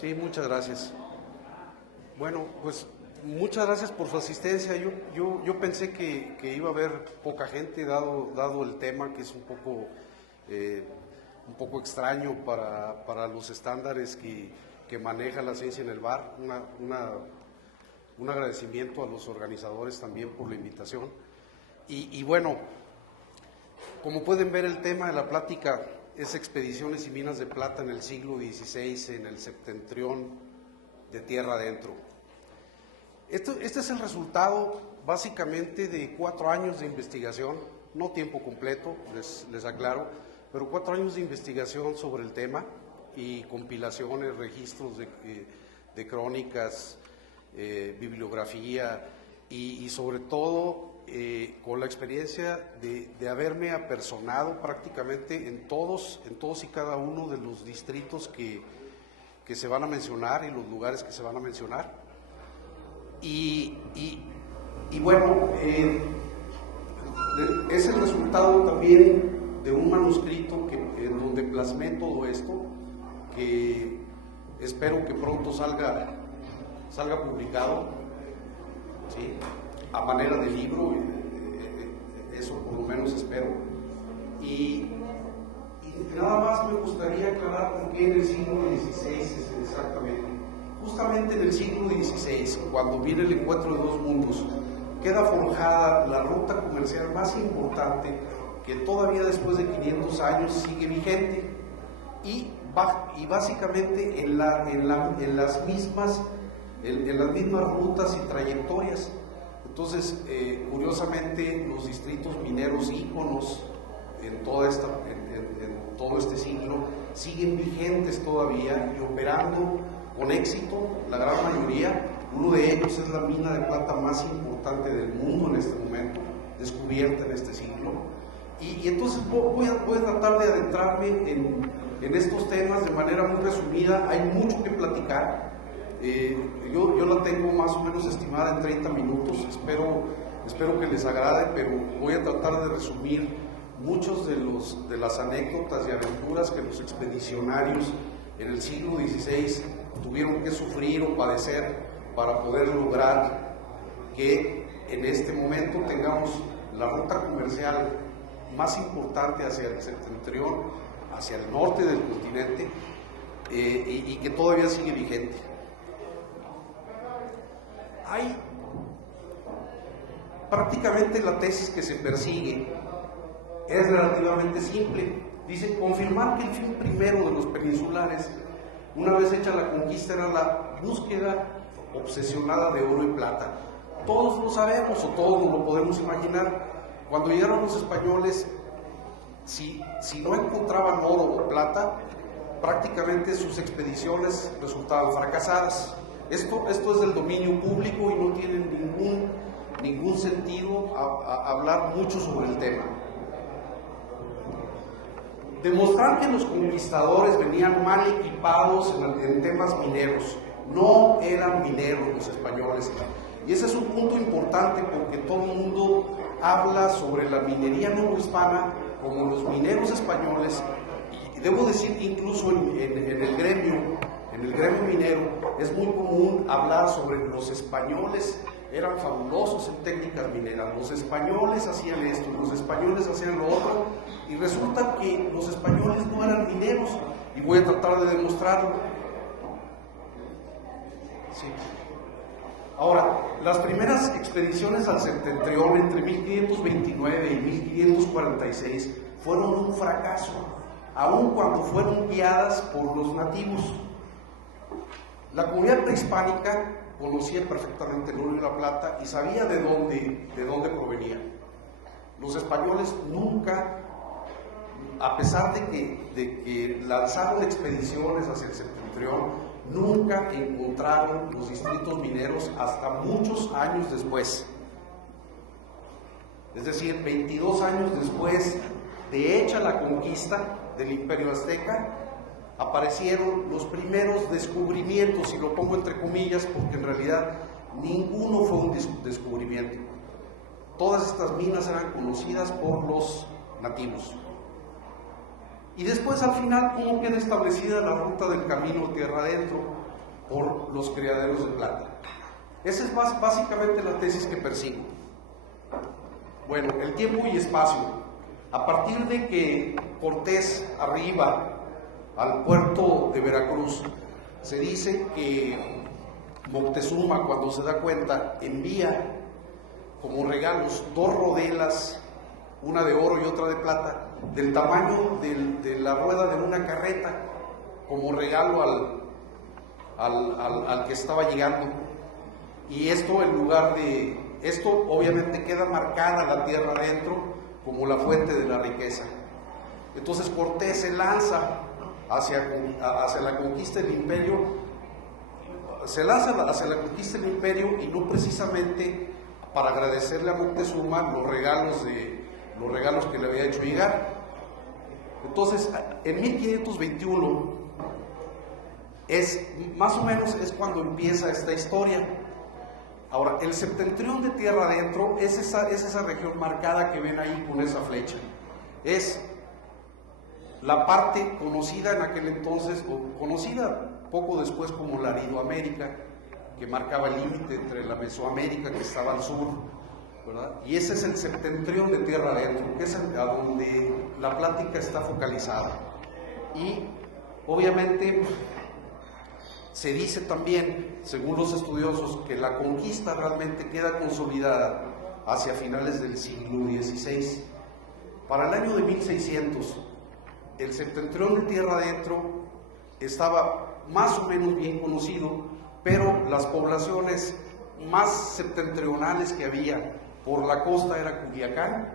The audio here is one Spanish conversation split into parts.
Sí, muchas gracias. Bueno, pues muchas gracias por su asistencia. Yo pensé que iba a haber poca gente, dado el tema, que es un poco extraño para los estándares que maneja la ciencia en el bar. Un agradecimiento a los organizadores también por la invitación. Y bueno, como pueden ver, el tema de la plática es expediciones y minas de plata en el siglo XVI, en el septentrión de tierra adentro. Este es el resultado básicamente de 4 años de investigación, no tiempo completo, les aclaro, pero 4 años de investigación sobre el tema y compilaciones, registros de crónicas, bibliografía y sobre todo con la experiencia de haberme apersonado prácticamente en todos y cada uno de los distritos que se van a mencionar y los lugares que se van a mencionar. Y bueno, es el resultado también de un manuscrito en donde plasmé todo esto, que espero que pronto salga publicado, ¿sí?, a manera de libro, eso por lo menos espero. Y nada más me gustaría aclarar por qué en el siglo XVI es exactamente. Justamente en el siglo XVI, cuando viene el encuentro de dos mundos, queda forjada la ruta comercial más importante que todavía después de 500 años sigue vigente y básicamente en las mismas rutas y trayectorias. Entonces, curiosamente, los distritos mineros íconos en todo este siglo siguen vigentes todavía y operando con éxito, la gran mayoría. Uno de ellos es la mina de plata más importante del mundo en este momento, descubierta en este siglo. Y entonces voy a tratar de adentrarme en estos temas de manera muy resumida. Hay mucho que platicar. Yo la tengo más o menos estimada en 30 minutos, espero que les agrade, pero voy a tratar de resumir muchos de las anécdotas y aventuras que los expedicionarios en el siglo XVI tuvieron que sufrir o padecer para poder lograr que en este momento tengamos la ruta comercial más importante hacia el septentrión, hacia el norte del continente, y que todavía sigue vigente. Hay prácticamente la tesis que se persigue es relativamente simple. Dice, confirmar que el fin primero de los peninsulares, una vez hecha la conquista, era la búsqueda obsesionada de oro y plata. Todos lo sabemos o todos lo podemos imaginar. Cuando llegaron los españoles, si no encontraban oro o plata, prácticamente sus expediciones resultaban fracasadas. Esto es del dominio público y no tiene ningún sentido hablar mucho sobre el tema. Demostrar que los conquistadores venían mal equipados en temas mineros. No eran mineros los españoles. Y ese es un punto importante porque todo el mundo habla sobre la minería novohispana como los mineros españoles. Y debo decir que incluso en el gremio minero es muy común hablar sobre los españoles eran fabulosos en técnicas mineras, los españoles hacían esto, los españoles hacían lo otro, y resulta que los españoles no eran mineros, y voy a tratar de demostrarlo. Sí. Ahora, las primeras expediciones al septentrión entre 1529 y 1546 fueron un fracaso, aun cuando fueron guiadas por los nativos. La comunidad prehispánica conocía perfectamente el oro y la plata y sabía de dónde provenía. Los españoles nunca, a pesar de que lanzaron expediciones hacia el septentrión, nunca encontraron los distritos mineros hasta muchos años después. Es decir, 22 años después de hecha la conquista del Imperio Azteca, aparecieron los primeros descubrimientos, y lo pongo entre comillas porque en realidad ninguno fue un descubrimiento. Todas estas minas eran conocidas por los nativos. Y después, al final, ¿cómo queda establecida la ruta del camino tierra adentro por los criaderos de plata? Esa es básicamente la tesis que persigo. Bueno, el tiempo y espacio. A partir de que Cortés arriba al puerto de Veracruz, se dice que Moctezuma, cuando se da cuenta, envía como regalos 2 rodelas, una de oro y otra de plata, del tamaño de la rueda de una carreta, como regalo al que estaba llegando. Y esto, en lugar de esto, obviamente queda marcada la tierra adentro como la fuente de la riqueza. Entonces Cortés se lanza hacia la conquista del imperio, y no precisamente para agradecerle a Moctezuma los regalos que le había hecho llegar. Entonces, en 1521 más o menos es cuando empieza esta historia. Ahora, el septentrión de tierra adentro es esa región marcada que ven ahí con esa flecha. Es la parte conocida en aquel entonces, o conocida poco después como Laridoamérica, que marcaba el límite entre la Mesoamérica, que estaba al sur, ¿verdad? Y ese es el septentrión de tierra adentro, que es a donde la plática está focalizada. Y obviamente se dice también, según los estudiosos, que la conquista realmente queda consolidada hacia finales del siglo XVI. Para el año de 1600, el septentrión de tierra adentro estaba más o menos bien conocido, pero las poblaciones más septentrionales que había por la costa era Culiacán,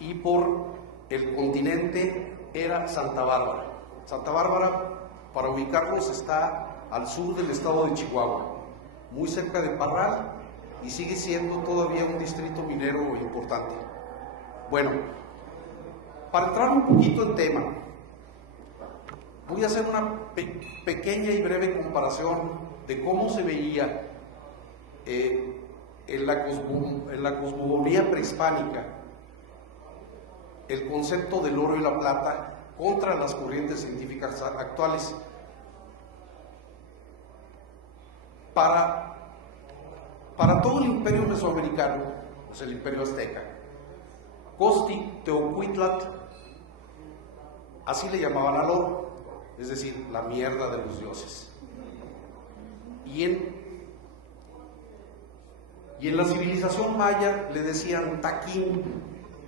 y por el continente era Santa Bárbara. Santa Bárbara, para ubicarnos, está al sur del estado de Chihuahua, muy cerca de Parral, y sigue siendo todavía un distrito minero importante. Bueno, para entrar un poquito en tema, voy a hacer una pequeña y breve comparación de cómo se veía en la cosmogonía prehispánica el concepto del oro y la plata contra las corrientes científicas actuales. Para todo el imperio mesoamericano, o sea, el imperio azteca, Teocuitlatl, así le llamaban al oro, es decir, la mierda de los dioses. Y en la civilización maya le decían Taquín,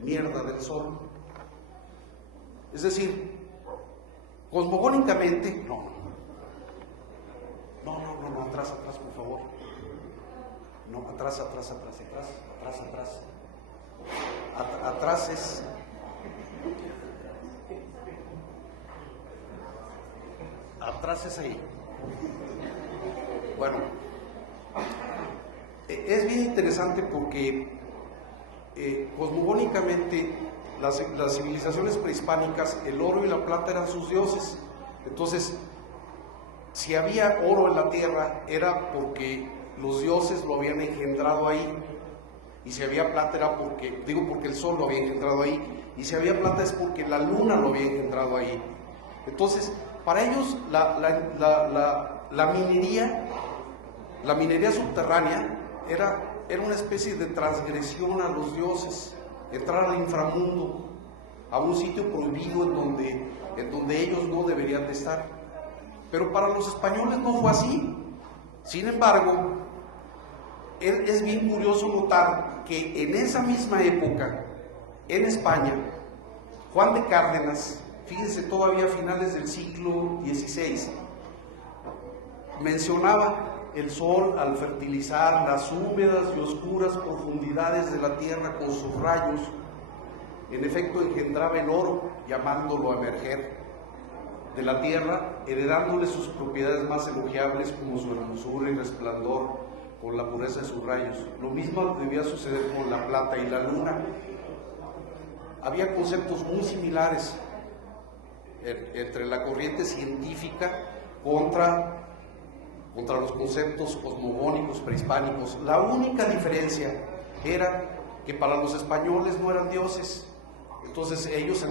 mierda del sol. Es decir, cosmogónicamente, no, atrás, por favor. No, atrás. Atrás es... Atrás es ahí. Bueno, es bien interesante porque cosmogónicamente las civilizaciones prehispánicas, el oro y la plata eran sus dioses. Entonces, si había oro en la tierra era porque los dioses lo habían engendrado ahí, y si había plata era porque el sol lo había engendrado ahí, y si había plata es porque la luna lo había engendrado ahí. Entonces, para ellos la minería subterránea era una especie de transgresión a los dioses, entrar al inframundo, a un sitio prohibido en donde ellos no deberían de estar. Pero para los españoles no fue así. Sin embargo, es bien curioso notar que en esa misma época, en España, Juan de Cárdenas, fíjense, todavía a finales del siglo XVI, mencionaba el sol, al fertilizar las húmedas y oscuras profundidades de la tierra con sus rayos, en efecto engendraba el oro, llamándolo a emerger de la tierra, heredándole sus propiedades más elogiables como su hermosura y resplandor, con la pureza de sus rayos. Lo mismo debía suceder con la plata y la luna. Había conceptos muy similares entre la corriente científica contra los conceptos cosmogónicos prehispánicos. La única diferencia era que para los españoles no eran dioses. Entonces ellos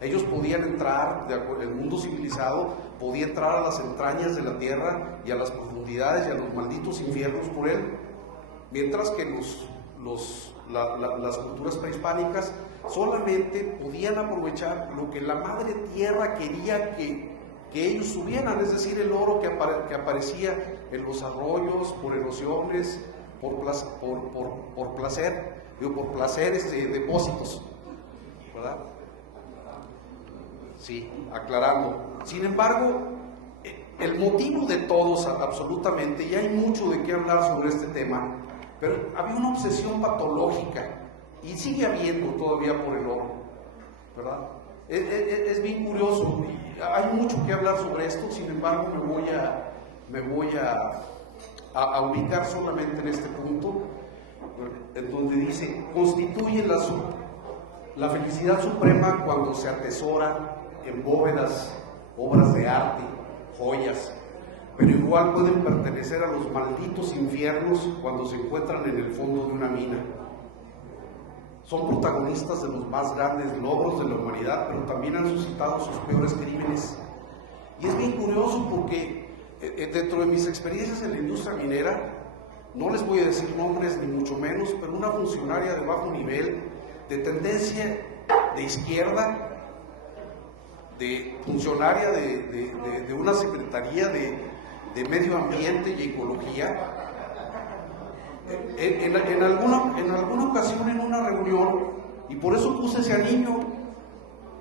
ellos podían entrar, el mundo civilizado podía entrar a las entrañas de la tierra y a las profundidades y a los malditos infiernos por él, mientras que las culturas prehispánicas solamente podían aprovechar lo que la madre tierra quería que ellos subieran, es decir, el oro que aparecía en los arroyos, por erosiones, por placeres de depósitos, ¿verdad? Sí, aclarando. Sin embargo, el motivo de todos, absolutamente, y hay mucho de qué hablar sobre este tema, pero había una obsesión patológica, y sigue habiendo todavía por el oro, ¿verdad? Es bien curioso, y hay mucho que hablar sobre esto. Sin embargo, me voy a ubicar solamente en este punto, en donde dice: constituye la felicidad suprema cuando se atesora en bóvedas, obras de arte, joyas, pero igual pueden pertenecer a los malditos infiernos cuando se encuentran en el fondo de una mina. Son protagonistas de los más grandes logros de la humanidad, pero también han suscitado sus peores crímenes. Y es bien curioso porque dentro de mis experiencias en la industria minera, no les voy a decir nombres ni mucho menos, pero una funcionaria de bajo nivel, de tendencia de izquierda, de funcionaria de una secretaría de medio ambiente y ecología, en alguna ocasión en una reunión, y por eso puse ese anillo,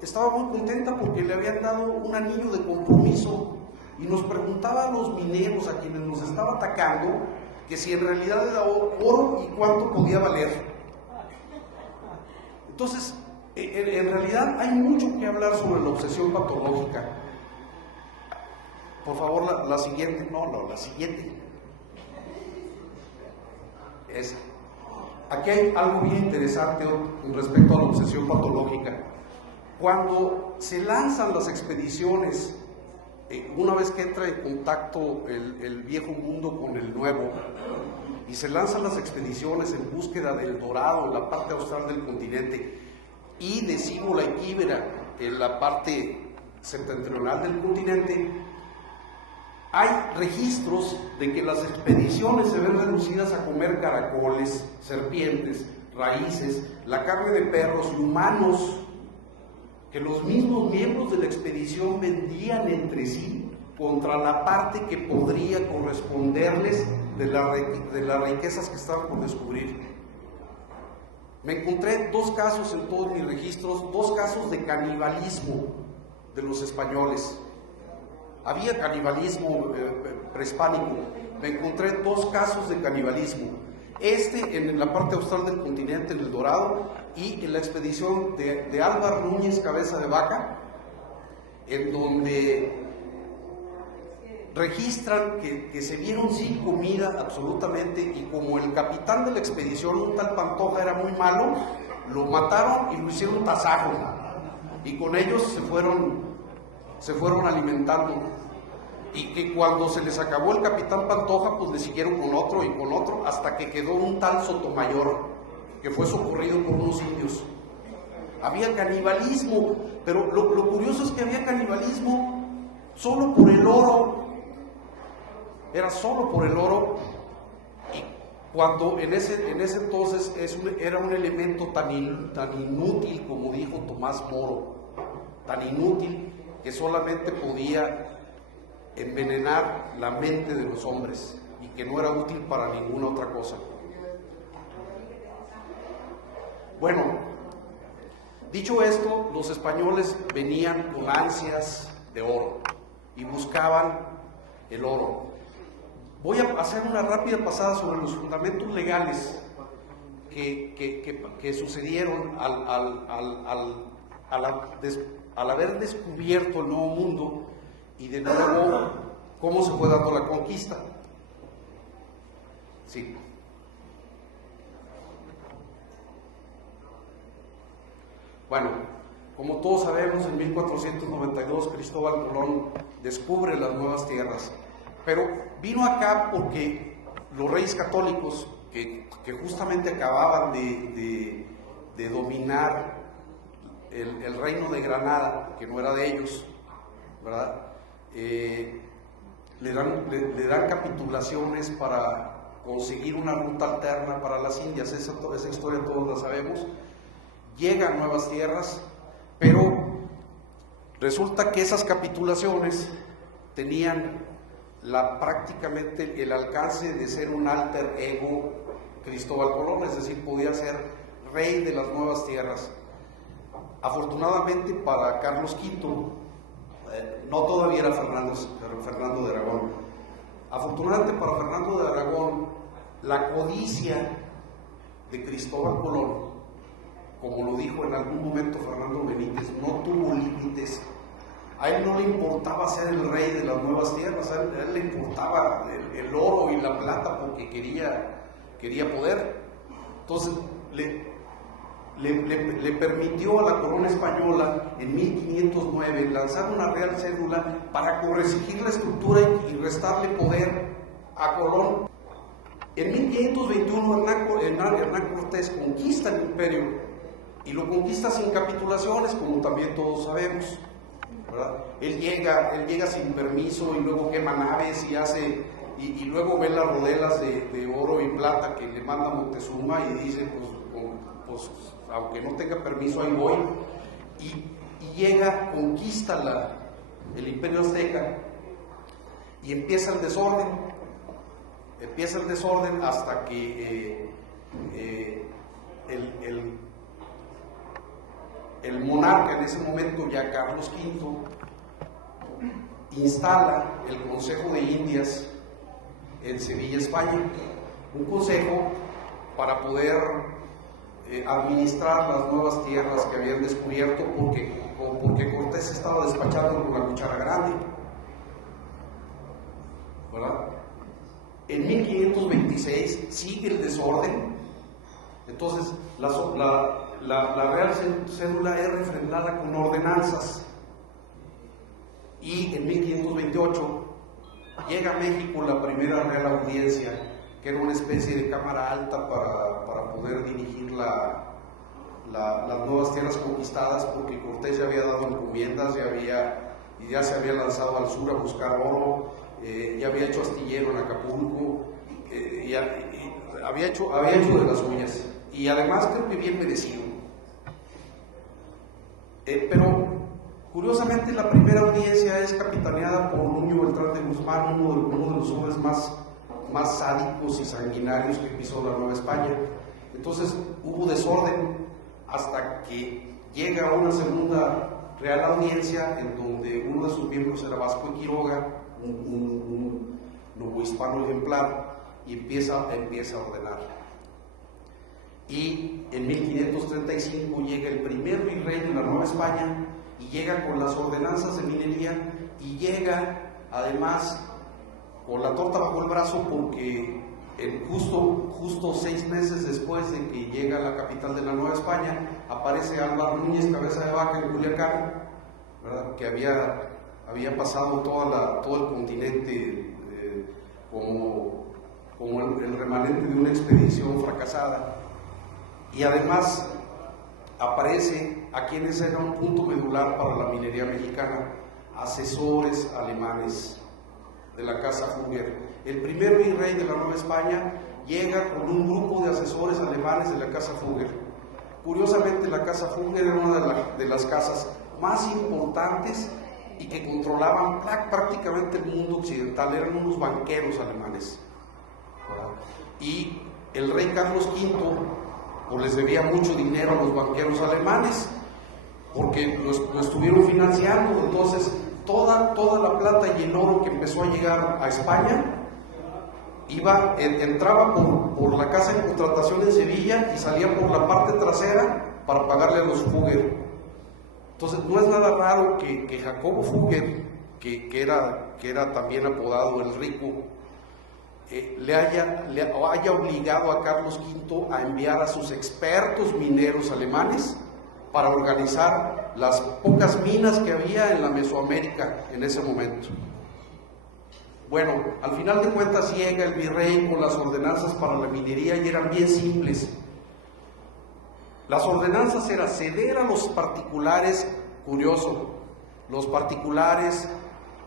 estaba muy contenta porque le habían dado un anillo de compromiso, y nos preguntaba a los mineros a quienes nos estaba atacando que si en realidad era oro y cuánto podía valer. Entonces, en realidad hay mucho que hablar sobre la obsesión patológica. Por favor, la siguiente. La siguiente. Aquí hay algo bien interesante con respecto a la obsesión patológica. Cuando se lanzan las expediciones, una vez que entra en contacto el viejo mundo con el nuevo, y se lanzan las expediciones en búsqueda del dorado en la parte austral del continente, y de Cibola y Quíbera en la parte septentrional del continente, hay registros de que las expediciones se ven reducidas a comer caracoles, serpientes, raíces, la carne de perros y humanos, que los mismos miembros de la expedición vendían entre sí contra la parte que podría corresponderles de las riquezas que estaban por descubrir. Me encontré dos casos en todos mis registros, dos casos de canibalismo de los españoles. Había canibalismo prehispánico. Me encontré dos casos de canibalismo. En la parte austral del continente, en el Dorado, y en la expedición de Álvar Núñez Cabeza de Vaca, en donde registran que se vieron sin comida absolutamente, y como el capitán de la expedición, un tal Pantoja, era muy malo, lo mataron y lo hicieron tasajo, y con ellos se fueron alimentando, y que cuando se les acabó el capitán Pantoja, pues le siguieron con otro y con otro, hasta que quedó un tal Sotomayor, que fue socorrido por unos indios. Había canibalismo, pero lo curioso es que había canibalismo solo por el oro. Era solo por el oro, y cuando en ese entonces era un elemento tan inútil, como dijo Tomás Moro, tan inútil que solamente podía envenenar la mente de los hombres y que no era útil para ninguna otra cosa. Bueno, dicho esto, los españoles venían con ansias de oro y buscaban el oro. Voy a hacer una rápida pasada sobre los fundamentos legales que sucedieron al haber descubierto el nuevo mundo y de nuevo cómo se fue dando la conquista. Sí. Bueno, como todos sabemos, en 1492 Cristóbal Colón descubre las nuevas tierras, pero vino acá porque los reyes católicos que justamente acababan de dominar el reino de Granada, que no era de ellos, ¿verdad? Le dan capitulaciones para conseguir una ruta alterna para las Indias. Esa historia todos la sabemos. Llegan nuevas tierras, pero resulta que esas capitulaciones tenían prácticamente el alcance de ser un alter ego Cristóbal Colón, es decir, podía ser rey de las nuevas tierras. Afortunadamente para Carlos V, no todavía era Fernando de Aragón, afortunadamente para Fernando de Aragón, la codicia de Cristóbal Colón, como lo dijo en algún momento Fernando Benítez, no tuvo límites. A él no le importaba ser el rey de las nuevas tierras, a él le importaba el oro y la plata porque quería poder. Entonces le permitió a la corona española en 1509 lanzar una real cédula para corregir la estructura y restarle poder a Colón. En 1521 Hernán Cortés conquista el imperio y lo conquista sin capitulaciones, como también todos sabemos, ¿verdad? Él llega sin permiso y luego quema naves y luego ve las rodelas de oro y plata que le manda Moctezuma y dice, pues aunque no tenga permiso, ahí voy. Y llega, conquista el imperio azteca y empieza el desorden. Hasta que el monarca, en ese momento ya Carlos V, instala el Consejo de Indias en Sevilla, España, un consejo para poder administrar las nuevas tierras que habían descubierto, porque Cortés estaba despachando con la cuchara grande, ¿verdad? En 1526 sigue el desorden. Entonces la real cédula es refrendada con ordenanzas, y en 1528 llega a México la primera real audiencia, que era una especie de cámara alta para poder dirigir las nuevas tierras conquistadas, porque Cortés ya había dado encomiendas, ya se había lanzado al sur a buscar oro, ya había hecho astillero en Acapulco, había hecho de las suyas, y además creo que bien merecido. Pero curiosamente la primera audiencia es capitaneada por Nuño Beltrán de Guzmán, uno de los hombres más sádicos y sanguinarios que pisó la Nueva España. Entonces hubo desorden hasta que llega una segunda real audiencia, en donde uno de sus miembros era Vasco de Quiroga, un novohispano ejemplar, y empieza a ordenar. Y en 1535 llega el primer virrey de la Nueva España, y llega con las ordenanzas de minería, y llega además con la torta bajo el brazo, porque justo 6 meses después de que llega a la capital de la Nueva España, aparece Álvaro Núñez Cabeza de Vaca en Culiacán, ¿verdad? Que había pasado todo el continente como el remanente de una expedición fracasada, y además aparece a quienes eran un punto medular para la minería mexicana, asesores alemanes de la Casa Fugger. El primer virrey de la Nueva España llega con un grupo de asesores alemanes de la Casa Fugger. Curiosamente, la Casa Fugger era una de las casas más importantes y que controlaban prácticamente el mundo occidental. Eran unos banqueros alemanes, ¿verdad? Y el rey Carlos V pues les debía mucho dinero a los banqueros alemanes, porque lo estuvieron financiando. Entonces toda la plata y el oro que empezó a llegar a España entraba por la casa de contratación en Sevilla y salía por la parte trasera para pagarle a los Fugger. Entonces no es nada raro que Jacobo Fugger, que era también apodado el Rico, le haya obligado a Carlos V a enviar a sus expertos mineros alemanes para organizar las pocas minas que había en la Mesoamérica en ese momento. Bueno, al final de cuentas llega el virrey con las ordenanzas para la minería y eran bien simples. Las ordenanzas eran ceder a los particulares, curioso, los particulares,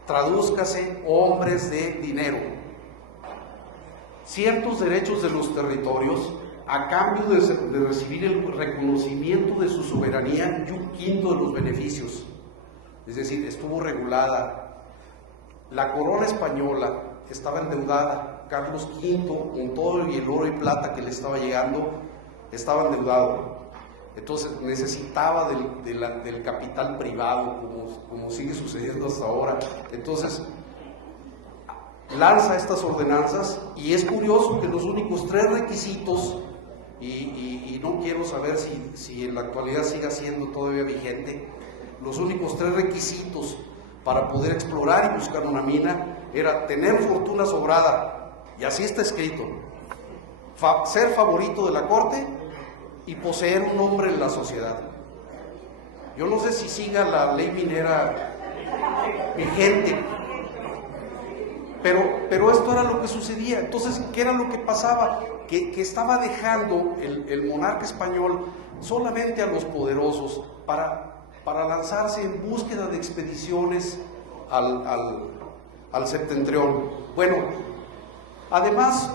tradúzcase, hombres de dinero, ciertos derechos de los territorios a cambio de recibir el reconocimiento de su soberanía y un quinto de los beneficios. Es decir, estuvo regulada. La corona española estaba endeudada. Carlos V, con todo el oro y plata que le estaba llegando, estaba endeudado. Entonces necesitaba del capital privado, como sigue sucediendo hasta ahora. Entonces lanza estas ordenanzas y es curioso que los únicos 3 requisitos, y no quiero saber si en la actualidad siga siendo todavía vigente, los únicos 3 requisitos para poder explorar y buscar una mina era tener fortuna sobrada, y así está escrito, ser favorito de la corte y poseer un nombre en la sociedad. Yo no sé si siga la ley minera vigente, pero esto era lo que sucedía. Entonces, ¿qué era lo que pasaba? Que estaba dejando el monarca español solamente a los poderosos para lanzarse en búsqueda de expediciones al septentrión. Bueno, además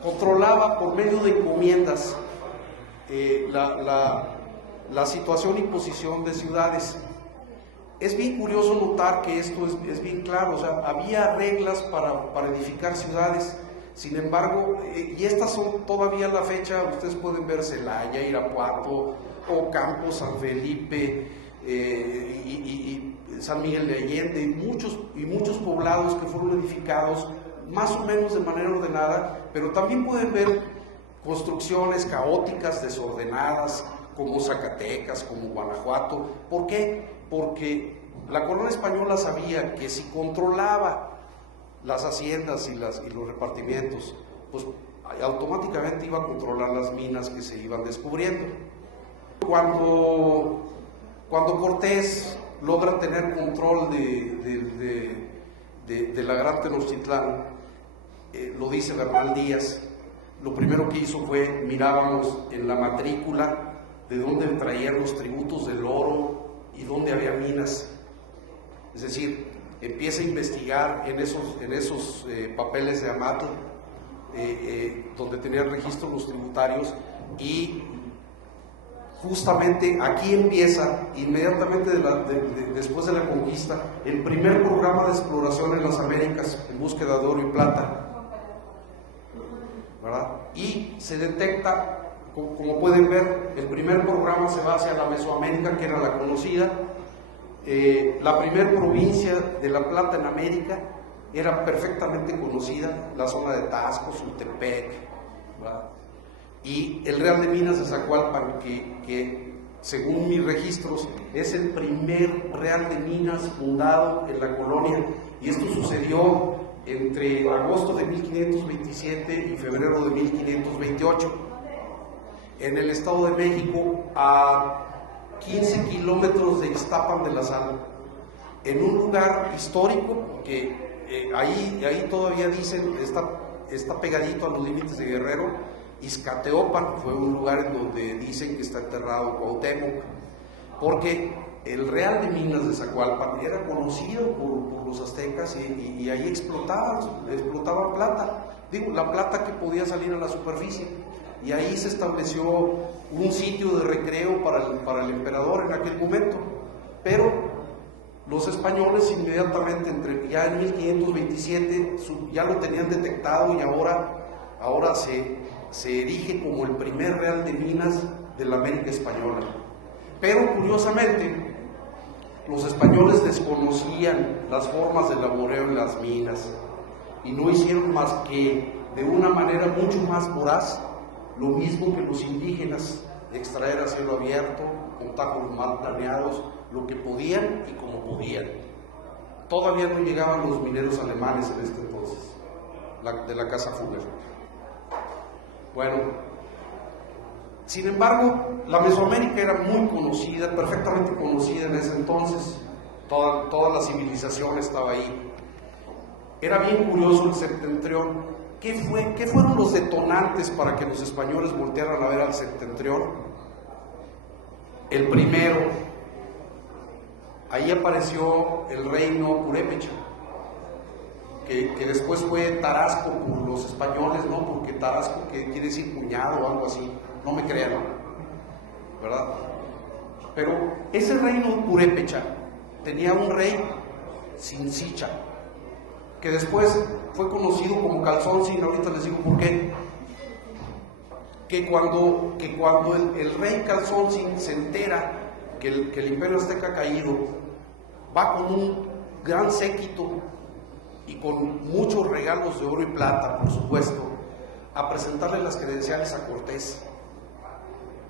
controlaba por medio de encomiendas la situación y posición de ciudades. Es bien curioso notar que esto es bien claro, o sea, había reglas para edificar ciudades. Sin embargo, y estas son todavía a la fecha, ustedes pueden ver Celaya, Irapuato, Ocampo, San Felipe, y San Miguel de Allende, y muchos poblados que fueron edificados más o menos de manera ordenada, pero también pueden ver construcciones caóticas, desordenadas, como Zacatecas, como Guanajuato. ¿Por qué? Porque la corona española sabía que si controlaba las haciendas y los repartimientos, pues automáticamente iba a controlar las minas que se iban descubriendo. Cuando Cortés logra tener control de la Gran Tenochtitlán, lo dice Bernal Díaz, lo primero que hizo fue, mirábamos en la matrícula de dónde traían los tributos del oro y dónde había minas. Es decir, empieza a investigar en esos papeles de Amato, donde tenían registro los tributarios, y justamente aquí empieza, inmediatamente después de la conquista, el primer programa de exploración en las Américas en búsqueda de oro y plata, ¿verdad? Y se detecta, como pueden ver, el primer programa se va hacia la Mesoamérica, que era la conocida. La primera provincia de la plata en América era perfectamente conocida, la zona de Taxco, Sultepec, ¿verdad? Y el Real de Minas de Zacualpan, que según mis registros es el primer Real de Minas fundado en la colonia, y esto sucedió entre agosto de 1527 y febrero de 1528 en el Estado de México, a 15 kilómetros de Ixtapan de la Sal, en un lugar histórico que ahí todavía dicen está pegadito a los límites de Guerrero. Izcateopan fue un lugar en donde dicen que está enterrado Cuauhtémoc, porque el Real de Minas de Zacualpan era conocido por los aztecas, y ahí explotaban plata, la plata que podía salir a la superficie, y ahí se estableció un sitio de recreo para el emperador en aquel momento. Pero los españoles inmediatamente, ya en 1527, ya lo tenían detectado, y ahora se erige como el primer Real de Minas de la América Española. Pero curiosamente, los españoles desconocían las formas de laboreo en las minas. y no hicieron más que, de una manera mucho más voraz, lo mismo que los indígenas, extraer a cielo abierto, con tajos mal planeados, lo que podían y como podían. Todavía no llegaban los mineros alemanes en este entonces, de la Casa Fugger. Bueno, sin embargo, la Mesoamérica era muy conocida, perfectamente conocida en ese entonces. Toda la civilización estaba ahí. Era bien curioso el septentrión. ¿Qué fueron los detonantes para que los españoles voltearan a ver al septentrión? El primero, ahí apareció el reino purépecha, que después fue Tarasco por los españoles, ¿no? Porque Tarasco, que quiere decir cuñado o algo así, no me crean, ¿verdad? Pero ese reino purépecha tenía un rey, Sinsicha, que después fue conocido como Calzónsin. Ahorita les digo por qué. Que cuando el rey Calzónsin se entera que el imperio azteca ha caído, va con un gran séquito y con muchos regalos de oro y plata, por supuesto, a presentarle las credenciales a Cortés,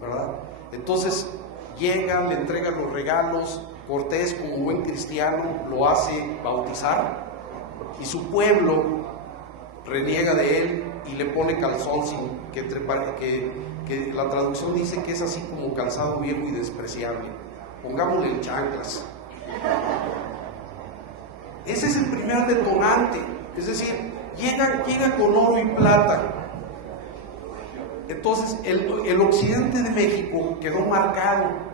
¿verdad? Entonces llegan, le entregan los regalos. Cortés, como buen cristiano, lo hace bautizar, y su pueblo reniega de él y le pone Calzónsin, que la traducción dice que es así como calzado viejo y despreciable. Pongámosle en chanclas. Ese es el primer detonante, es decir, llega con oro y plata. Entonces el occidente de México quedó marcado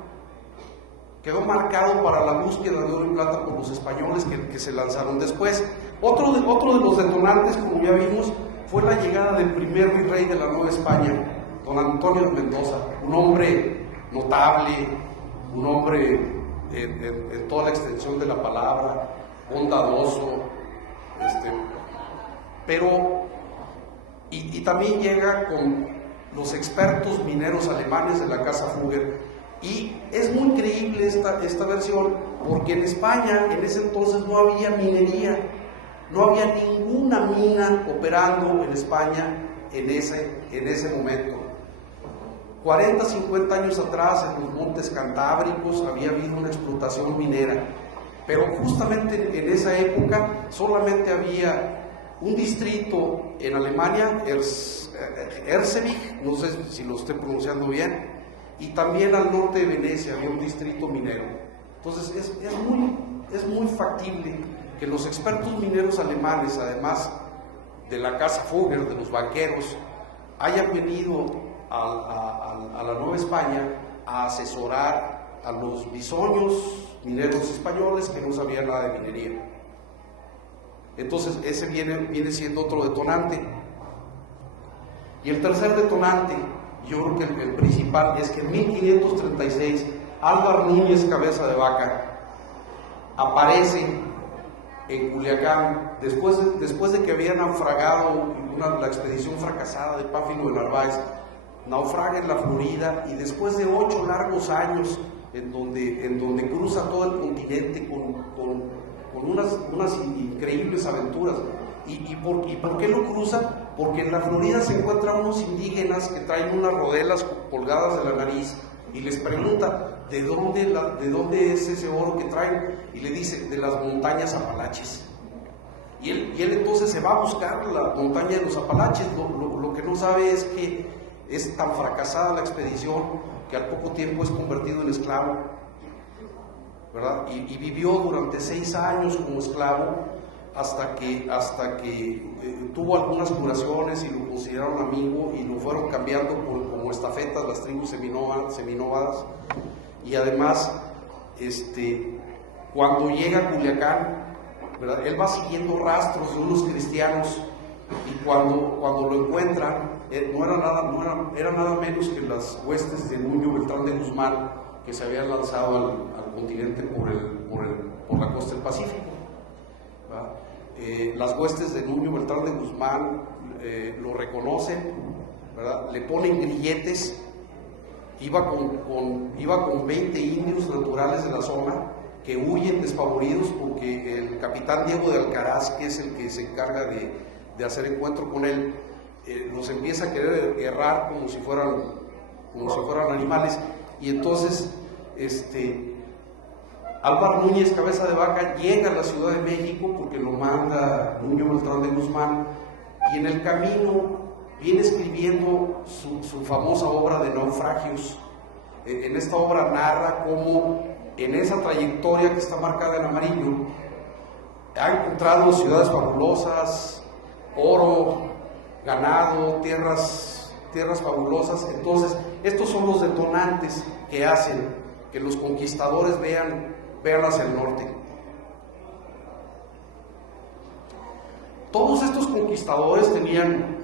para la búsqueda de oro y plata por los españoles que se lanzaron después. Otro de los detonantes, como ya vimos, fue la llegada del primer virrey de la Nueva España, don Antonio de Mendoza, un hombre notable, un hombre en toda la extensión de la palabra, bondadoso, pero y también llega con los expertos mineros alemanes de la Casa Fugger. Y es muy creíble esta versión, porque en España en ese entonces no había minería, no había ninguna mina operando en España en ese momento. 40, 50 años atrás, en los montes Cantábricos había habido una explotación minera, pero justamente en esa época solamente había un distrito en Alemania, Erzgebirge, no sé si lo estoy pronunciando bien, y también al norte de Venecia había un distrito minero. Entonces es muy factible que los expertos mineros alemanes, además de la Casa Fugger, de los banqueros, hayan venido a la Nueva España a asesorar a los bisoños mineros españoles que no sabían nada de minería. Entonces ese viene siendo otro detonante. Y el tercer detonante, yo creo que el principal, es que en 1536 Álvar Núñez Cabeza de Vaca aparece en Culiacán después de que había naufragado la expedición fracasada de Pánfilo de Narváez. Naufraga en la Florida, y después de 8 largos años en donde cruza todo el continente con unas increíbles aventuras. ¿Y por qué lo cruza? Porque en la Florida se encuentran unos indígenas que traen unas rodelas colgadas de la nariz, y les pregunta ¿de dónde es ese oro que traen? Y le dice: de las montañas Apalaches. Y él entonces se va a buscar la montaña de los Apalaches. Lo que no sabe es que es tan fracasada la expedición que al poco tiempo es convertido en esclavo, ¿verdad? Y vivió durante 6 años como esclavo, hasta que tuvo algunas curaciones y lo consideraron amigo, y lo fueron cambiando como estafetas las tribus seminómadas. Y además, cuando llega a Culiacán, ¿verdad?, él va siguiendo rastros de unos cristianos, y cuando lo encuentran, era nada menos que las huestes de Nuño Beltrán de Guzmán, que se habían lanzado al continente por la costa del Pacífico, ¿verdad? Las huestes de Nuño Beltrán de Guzmán lo reconocen, ¿verdad? Le ponen grilletes. Iba con 20 indios naturales de la zona, que huyen despavoridos porque el capitán Diego de Alcaraz, que es el que se encarga de hacer encuentro con él, los empieza a querer errar como si fueran animales, y entonces Álvaro Núñez Cabeza de Vaca llega a la Ciudad de México porque lo manda Nuño Beltrán de Guzmán, y en el camino viene escribiendo su famosa obra de Naufragios. En esta obra narra cómo en esa trayectoria que está marcada en amarillo ha encontrado ciudades fabulosas, oro, ganado, tierras fabulosas. Entonces, estos son los detonantes que hacen que los conquistadores vean hacia el norte. Todos estos conquistadores tenían,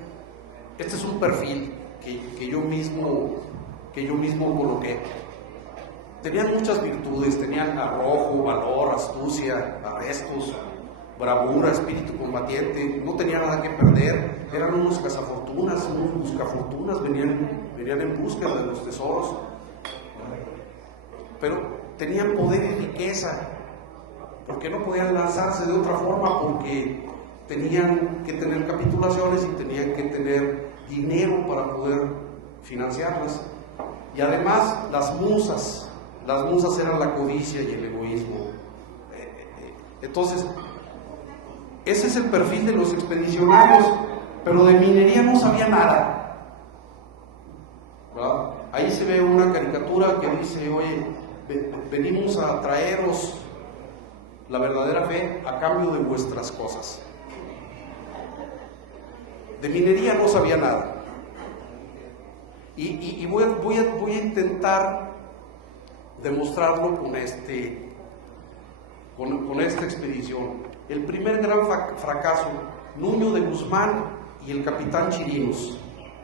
este es un perfil que yo mismo coloqué. Tenían muchas virtudes, tenían arrojo, valor, astucia, arrestos, bravura, espíritu combatiente, no tenían nada que perder, eran unos cazafortunas, unos buscafortunas, venían en busca de los tesoros, pero tenían poder y riqueza, porque no podían lanzarse de otra forma, porque tenían que tener capitulaciones y tenían que tener dinero para poder financiarlas. Y además las musas eran la codicia y el egoísmo. Entonces, ese es el perfil de los expedicionarios, pero de minería no sabía nada, ¿verdad? Ahí se ve una caricatura que dice, oye, venimos a traeros la verdadera fe a cambio de vuestras cosas. De minería no sabía nada. Y voy a intentar demostrarlo con esta expedición. El primer gran fracaso, Nuño de Guzmán y el capitán Chirinos,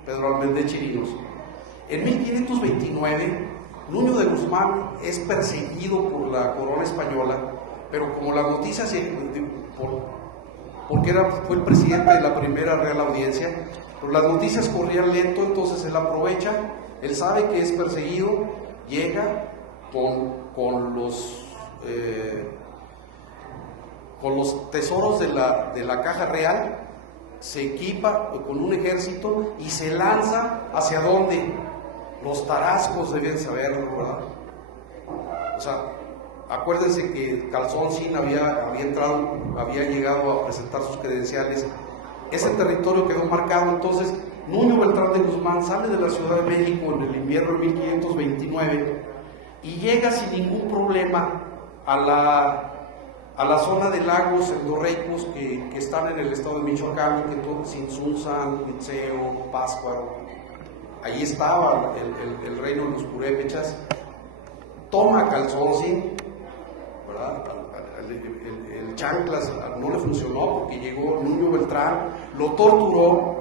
Pedro Almendé Chirinos. En 1529, Nuño de Guzmán es perseguido por la corona española, pero como las noticias, porque fue el presidente de la primera Real Audiencia, pero las noticias corrían lento, entonces él aprovecha, él sabe que es perseguido, llega con los tesoros de la caja real, se equipa con un ejército y se lanza ¿hacia dónde? Los tarascos, deben saberlo, ¿verdad? O sea, acuérdense que Calzón Sin había llegado a presentar sus credenciales. Ese territorio quedó marcado. Entonces Nuño Beltrán de Guzmán sale de la Ciudad de México en el invierno de 1529 y llega sin ningún problema a la zona de lagos endorreicos que están en el estado de Michoacán, que todo Tzintzuntzan, Huitzeo, Pátzcuaro. Ahí estaba el reino de los purépechas. Toma Calzón, ¿verdad? El Chanclas no le funcionó porque llegó Nuño Beltrán, lo torturó,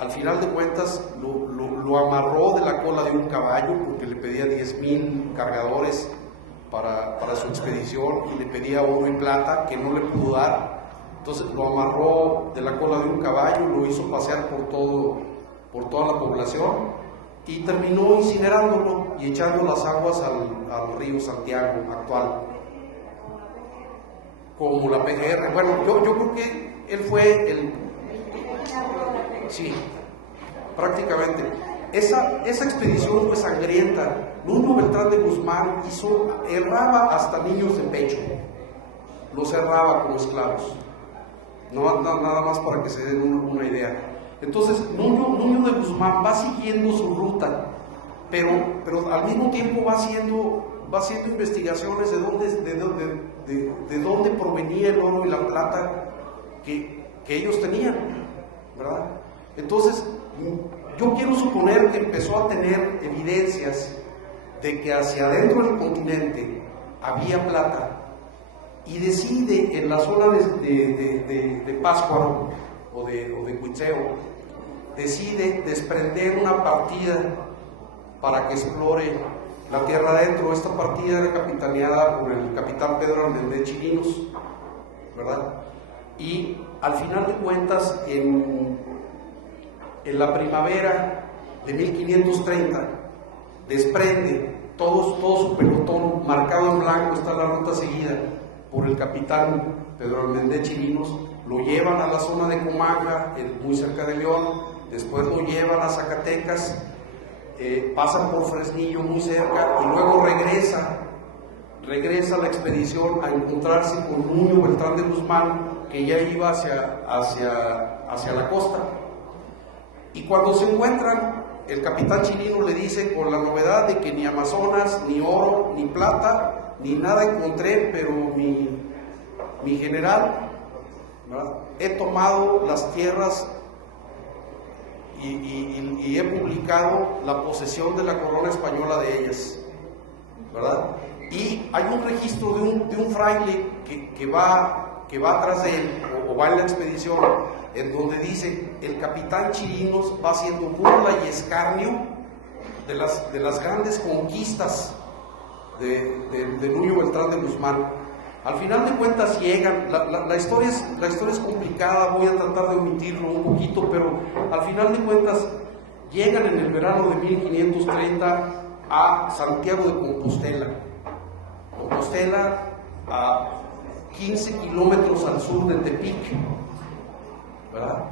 al final de cuentas lo amarró de la cola de un caballo porque le pedía 10,000 cargadores para su expedición y le pedía oro y plata que no le pudo dar. Entonces lo amarró de la cola de un caballo, lo hizo pasear por toda la población y terminó incinerándolo y echando las aguas al río Santiago actual, como la PGR. Bueno, yo creo que él fue sí, prácticamente. Esa expedición fue sangrienta. Nuño Beltrán de Guzmán erraba hasta niños de pecho, los erraba como esclavos. Nada más para que se den una idea. Entonces, Nuño de Guzmán va siguiendo su ruta, pero al mismo tiempo va haciendo investigaciones de dónde provenía el oro y la plata que ellos tenían, ¿verdad? Entonces, yo quiero suponer que empezó a tener evidencias de que hacia adentro del continente había plata y decide en la zona de Pátzcuaro o de Huitzeo, decide desprender una partida para que explore la tierra adentro. Esta partida era capitaneada por el capitán Pedro Almendé Chirinos, ¿verdad? Y al final de cuentas, en la primavera de 1530, desprende todo su pelotón marcado en blanco, está la ruta seguida por el capitán Pedro Almendé Chirinos, lo llevan a la zona de Comanga, muy cerca de León, después lo llevan a Zacatecas, pasan por Fresnillo, muy cerca, y luego regresa la expedición a encontrarse con Nuño Beltrán de Guzmán, que ya iba hacia la costa. Y cuando se encuentran, el capitán Chirino le dice, con la novedad de que ni Amazonas, ni oro, ni plata, ni nada encontré, pero mi general, ¿verdad?, he tomado las tierras y he publicado la posesión de la corona española de ellas, ¿verdad? Y hay un registro de un fraile que va atrás de él, o va en la expedición, en donde dice: el capitán Chirinos va haciendo burla y escarnio de las grandes conquistas de Nuño Beltrán de Guzmán. Al final de cuentas llegan, la historia es complicada, voy a tratar de omitirlo un poquito, pero al final de cuentas llegan en el verano de 1530 a Santiago de Compostela. Compostela, a 15 kilómetros al sur de Tepic, ¿verdad?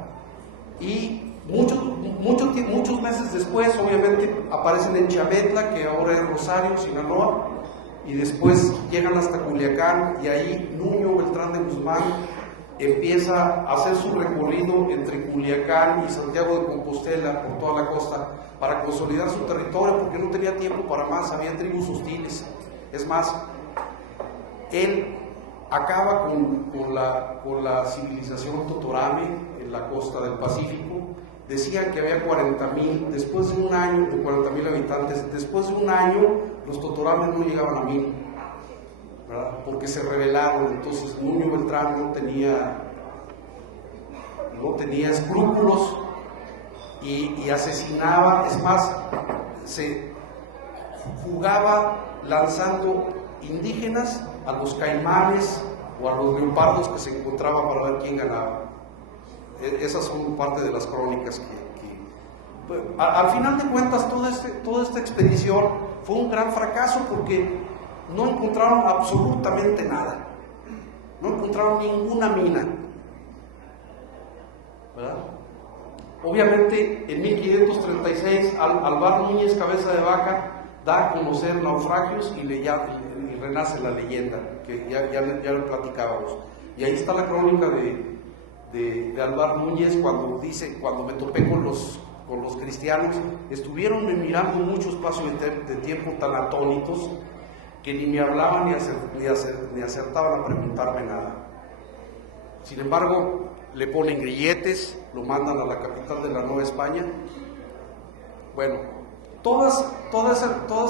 Y muchos meses después, obviamente, aparecen en Chavetla, que ahora es Rosario, Sinaloa, y después llegan hasta Culiacán, y ahí Nuño Beltrán de Guzmán empieza a hacer su recorrido entre Culiacán y Santiago de Compostela, por toda la costa, para consolidar su territorio, porque no tenía tiempo para más, había tribus hostiles. Es más, él acaba con la civilización Totorame en la costa del Pacífico. Decían que había 40,000, después de un año, de 40,000 habitantes, después de un año los Totorames no llegaban a 1,000, ¿verdad?, porque se rebelaron. Entonces Nuño Beltrán no tenía escrúpulos y asesinaba, es más, se jugaba lanzando indígenas a los caimanes o a los leopardos que se encontraba para ver quién ganaba. Esas son parte de las crónicas que al final de cuentas toda esta expedición fue un gran fracaso, porque no encontraron absolutamente nada, no encontraron ninguna mina, ¿verdad? Obviamente en 1536 Alvar Núñez Cabeza de Vaca da a conocer naufragios y renace la leyenda, que ya le platicábamos. Y ahí está la crónica de Alvar Núñez, cuando dice: cuando me topé con los cristianos, estuvieron mirando mucho espacio de tiempo tan atónitos que ni me hablaban ni acertaban a preguntarme nada. Sin embargo, le ponen grilletes, lo mandan a la capital de la Nueva España. Bueno, todas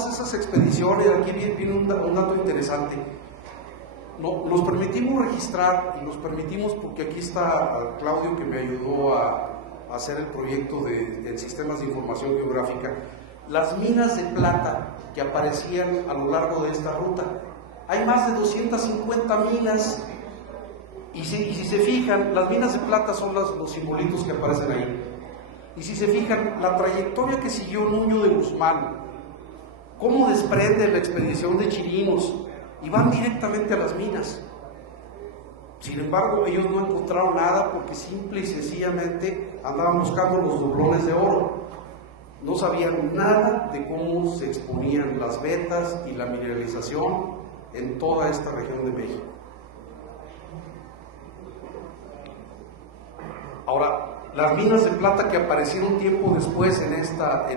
esas expediciones, aquí viene un dato interesante. Nos permitimos registrar, y nos permitimos porque aquí está Claudio, que me ayudó a hacer el proyecto en sistemas de información geográfica, las minas de plata que aparecían a lo largo de esta ruta. Hay más de 250 minas, y si se fijan, las minas de plata son los simbolitos que aparecen ahí. Y si se fijan, la trayectoria que siguió Nuño de Guzmán, cómo desprende la expedición de Chirinos, y van directamente a las minas. Sin embargo, ellos no encontraron nada, porque simple y sencillamente andaban buscando los doblones de oro. No sabían nada de cómo se exponían las vetas y la mineralización en toda esta región de México. Ahora, las minas de plata que aparecieron tiempo después en esta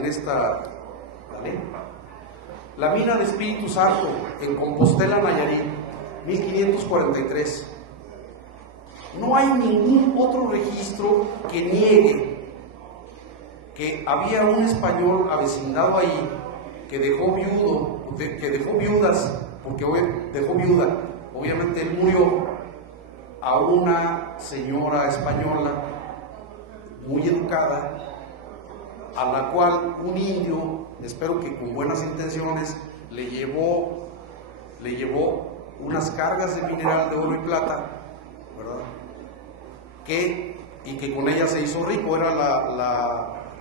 ¿vale? La mina de Espíritu Santo en Compostela, Nayarit, 1543. No hay ningún otro registro que niegue que había un español avecindado ahí que dejó viudas, porque dejó viuda. Obviamente él murió a una señora española muy educada, a la cual un indio, espero que con buenas intenciones, le llevó unas cargas de mineral de oro y plata, ¿verdad? Y que con ella se hizo rico. Era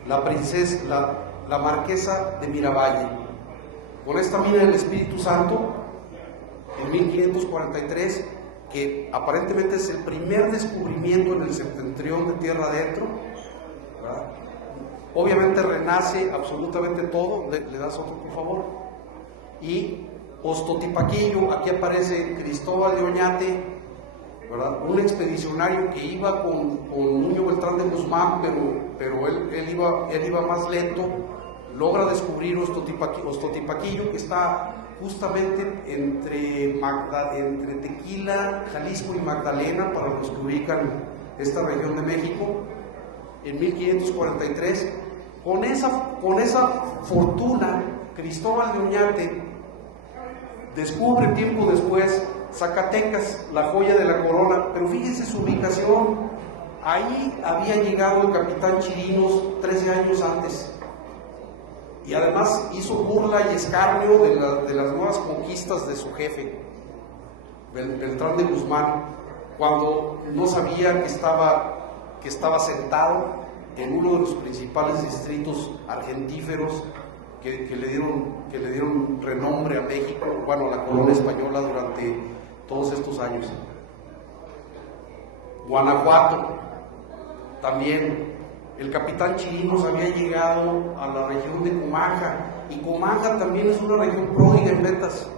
la princesa, la marquesa de Miravalle. Con esta mina del Espíritu Santo, en 1543, que aparentemente es el primer descubrimiento en el septentrión de tierra adentro, ¿verdad? Obviamente renace absolutamente todo. ¿Le das otro, por favor? Y Ostotipaquillo, aquí aparece Cristóbal de Oñate, ¿verdad? Un expedicionario que iba con Nuño Beltrán de Guzmán, pero él iba más lento, logra descubrir Ostotipaquillo, que está justamente entre Tequila, Jalisco y Magdalena, para los que ubican esta región de México, en 1543. Con esa fortuna, Cristóbal de Oñate descubre tiempo después Zacatecas, la joya de la corona, pero fíjense su ubicación. Ahí había llegado el capitán Chirinos 13 años antes, y además hizo burla y escarnio de las nuevas conquistas de su jefe, Beltrán de Guzmán, cuando no sabía que estaba sentado en uno de los principales distritos argentíferos que le dieron renombre a México, bueno, a la corona española durante todos estos años. Guanajuato, también el capitán Chirinos había llegado a la región de Comaja, y Comaja también es una región pródiga en vetas.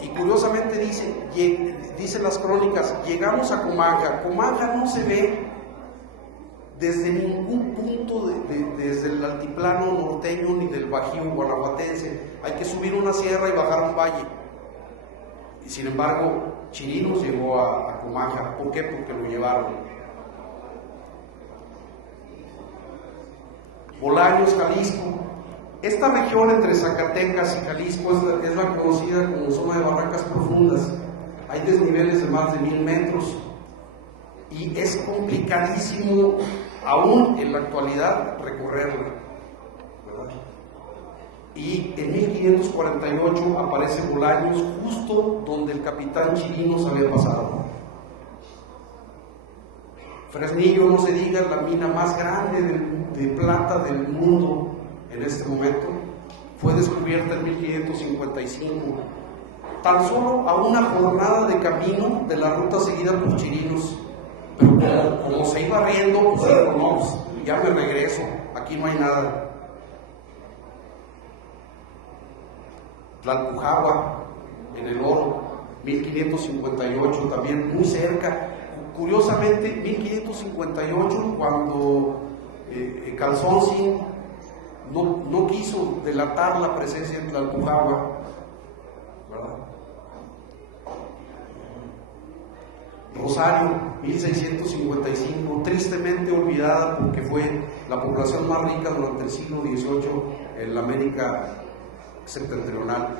Y curiosamente dicen las crónicas, llegamos a Comaja. Comaja no se ve desde ningún punto, desde el altiplano norteño ni del Bajío guanajuatense. Hay que subir una sierra y bajar un valle. Y sin embargo, Chirinos llegó a Comaja. ¿Por qué? Porque lo llevaron. Bolaños, Jalisco. Esta región entre Zacatecas y Jalisco es la conocida como zona de barrancas profundas. Hay desniveles de más de 1000 metros. Y es complicadísimo, aún en la actualidad, recorrerla, ¿verdad? Y en 1548 aparece Bolaños, justo donde el capitán Chirinos había pasado. Fresnillo, no se diga, la mina más grande de plata del mundo en este momento, fue descubierta en 1555, tan solo a una jornada de camino de la ruta seguida por Chirinos. Pero como se iba riendo, pues dijo, no, pues ya me regreso, aquí no hay nada. Tlalpujahua, en el Oro, 1558, también muy cerca. Curiosamente, 1558, cuando Calzóncin no quiso delatar la presencia de Tlalpujahua, ¿verdad? Rosario, 1655, tristemente olvidada porque fue la población más rica durante el siglo XVIII en la América septentrional.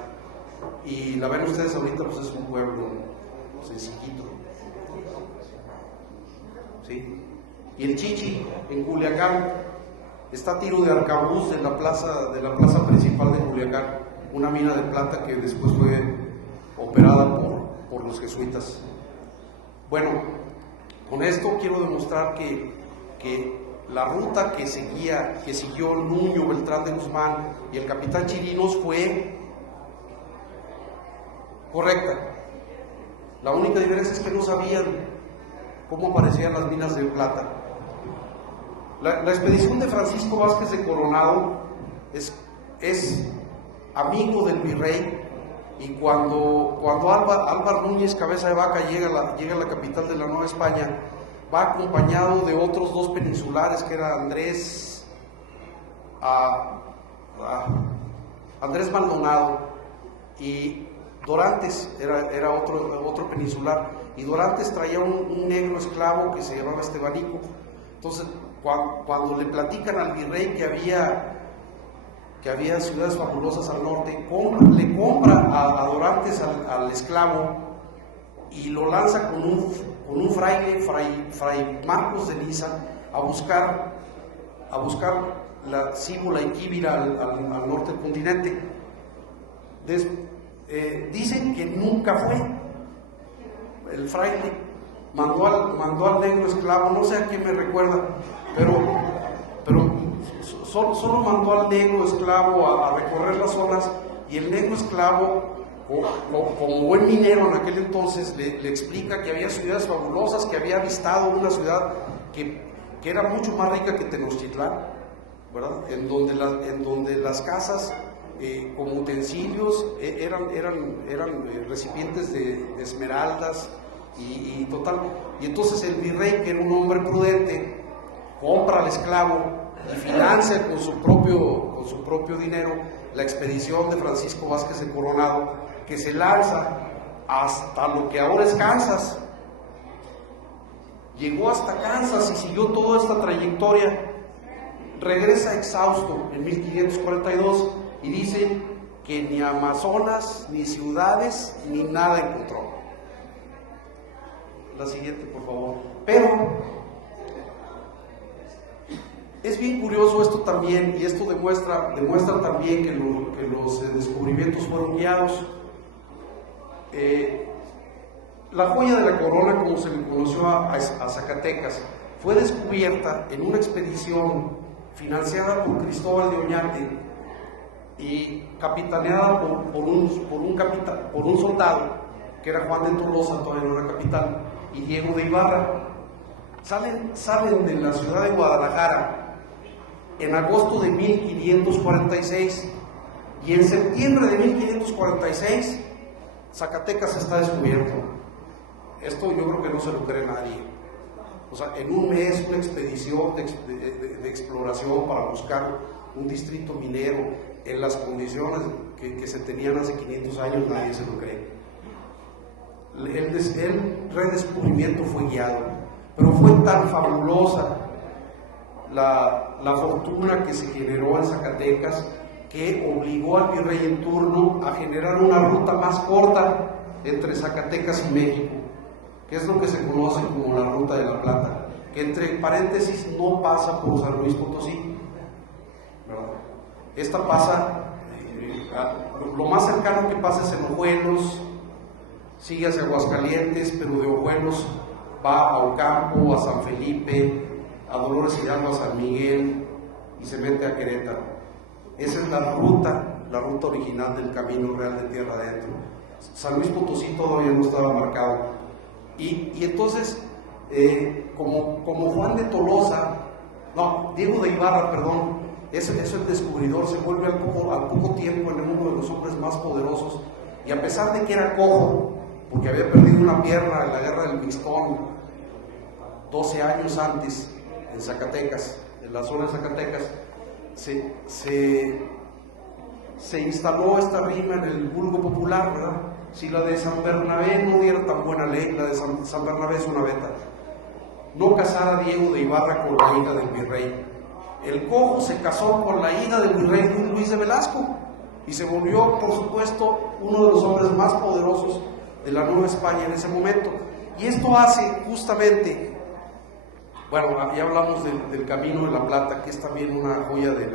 Y la ven ustedes ahorita, pues es un pueblo sencillito, ¿sí? Y el Chichi, en Culiacán, está a tiro de arcabuz de la plaza principal de Culiacán, una mina de plata que después fue operada por los jesuitas. Bueno, con esto quiero demostrar que la ruta que siguió Nuño Beltrán de Guzmán y el capitán Chirinos fue correcta. La única diferencia es que no sabían cómo aparecían las minas de plata. La expedición de Francisco Vázquez de Coronado es amigo del virrey. Y cuando Álvar Núñez Cabeza de Vaca llega a la capital de la Nueva España, va acompañado de otros dos peninsulares, que era Andrés Maldonado y Dorantes, era otro peninsular, y Dorantes traía un negro esclavo que se llamaba Estebanico. Entonces, cuando le platican al virrey que había ciudades fabulosas al norte, le compra a Dorantes al esclavo y lo lanza con un fraile, fray Marcos de Niza, a buscar la Cíbola y Quívira al norte del continente. Dicen que nunca fue. El fraile mandó al negro esclavo, no sé a quién me recuerda, pero solo mandó al negro esclavo a recorrer las zonas, y el negro esclavo como buen minero en aquel entonces, le explica que había ciudades fabulosas, que había avistado una ciudad que era mucho más rica que Tenochtitlán, ¿verdad? En donde las casas como utensilios eran recipientes de esmeraldas y total. Y entonces el virrey, que era un hombre prudente, compra al esclavo y financia con su propio dinero la expedición de Francisco Vázquez de Coronado, que se lanza hasta lo que ahora es Kansas. Llegó hasta Kansas y siguió toda esta trayectoria. Regresa exhausto en 1542 y dice que ni Amazonas, ni ciudades, ni nada encontró. La siguiente, por favor. Pero es bien curioso esto también, y esto demuestra también que los descubrimientos fueron guiados. La joya de la corona, como se le conoció a Zacatecas, fue descubierta en una expedición financiada por Cristóbal de Oñate y capitaneada por un soldado que era Juan de Tolosa, todavía no era capitán, y Diego de Ibarra. Salen de la ciudad de Guadalajara en agosto de 1546 y en septiembre de 1546 Zacatecas está descubierto. Esto yo creo que no se lo cree nadie. O sea, en un mes una expedición de exploración para buscar un distrito minero en las condiciones que se tenían hace 500 años, nadie se lo cree. El redescubrimiento fue guiado, pero fue tan fabulosa la fortuna que se generó en Zacatecas que obligó al virrey en turno a generar una ruta más corta entre Zacatecas y México, que es lo que se conoce como la Ruta de la Plata, que entre paréntesis no pasa por San Luis Potosí, ¿verdad? Esta pasa, lo más cercano que pasa es en Ojuelos, sigue hacia Aguascalientes, pero de Ojuelos va a Ocampo, a San Felipe, a Dolores Hidalgo, a San Miguel y se mete a Querétaro. Esa es la ruta original del Camino Real de Tierra Adentro. San Luis Potosí todavía no estaba marcado. Y entonces, como Juan de Tolosa, Diego de Ibarra, perdón, es el descubridor, se vuelve al poco tiempo en uno de los hombres más poderosos, y a pesar de que era cojo, porque había perdido una pierna en la guerra del Mixtón 12 años antes en Zacatecas, en la zona de Zacatecas, se instaló esta rima en el vulgo popular, ¿verdad? Si la de San Bernabé no diera tan buena ley, la de San Bernabé es una beta. No casara Diego de Ibarra con la hija del virrey. El cojo se casó con la hija del virrey Luis de Velasco y se volvió, por supuesto, uno de los hombres más poderosos de la Nueva España en ese momento. Y esto hace justamente, bueno, ya hablamos del Camino de la Plata, que es también una joya de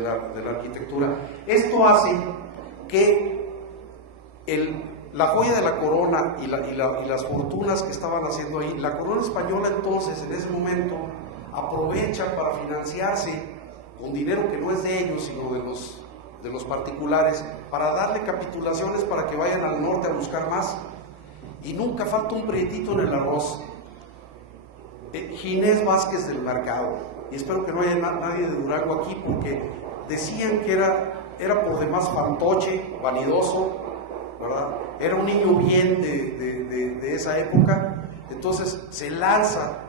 la arquitectura. Esto hace que la joya de la corona y las fortunas que estaban haciendo ahí, la corona española entonces, en ese momento, aprovecha para financiarse con dinero que no es de ellos, sino de los particulares, para darle capitulaciones para que vayan al norte a buscar más. Y nunca falta un prietito en el arroz. Ginés Vázquez del Mercado, y espero que no haya nadie de Durango aquí, porque decían que era por demás fantoche, vanidoso, ¿verdad? Era un niño bien de esa época. Entonces se lanza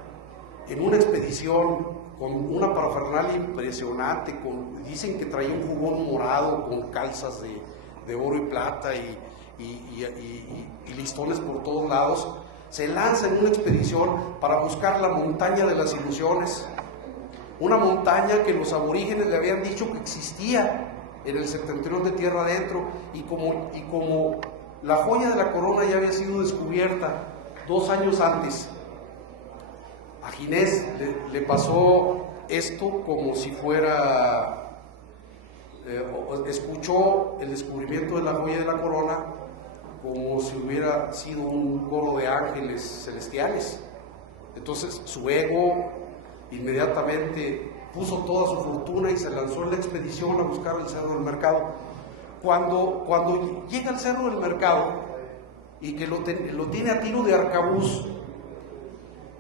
en una expedición con una parafernalia impresionante, dicen que traía un jubón morado con calzas de oro y plata y listones por todos lados. Se lanza en una expedición para buscar la montaña de las ilusiones, una montaña que los aborígenes le habían dicho que existía en el septentrión de Tierra Adentro, y como la joya de la corona ya había sido descubierta 2 años antes, a Ginés le pasó esto como si fuera, escuchó el descubrimiento de la joya de la corona como si hubiera sido un coro de ángeles celestiales. Entonces su ego inmediatamente puso toda su fortuna y se lanzó en la expedición a buscar el cerro del Mercado. Cuando llega al Cerro del Mercado y que lo tiene a tiro de arcabuz,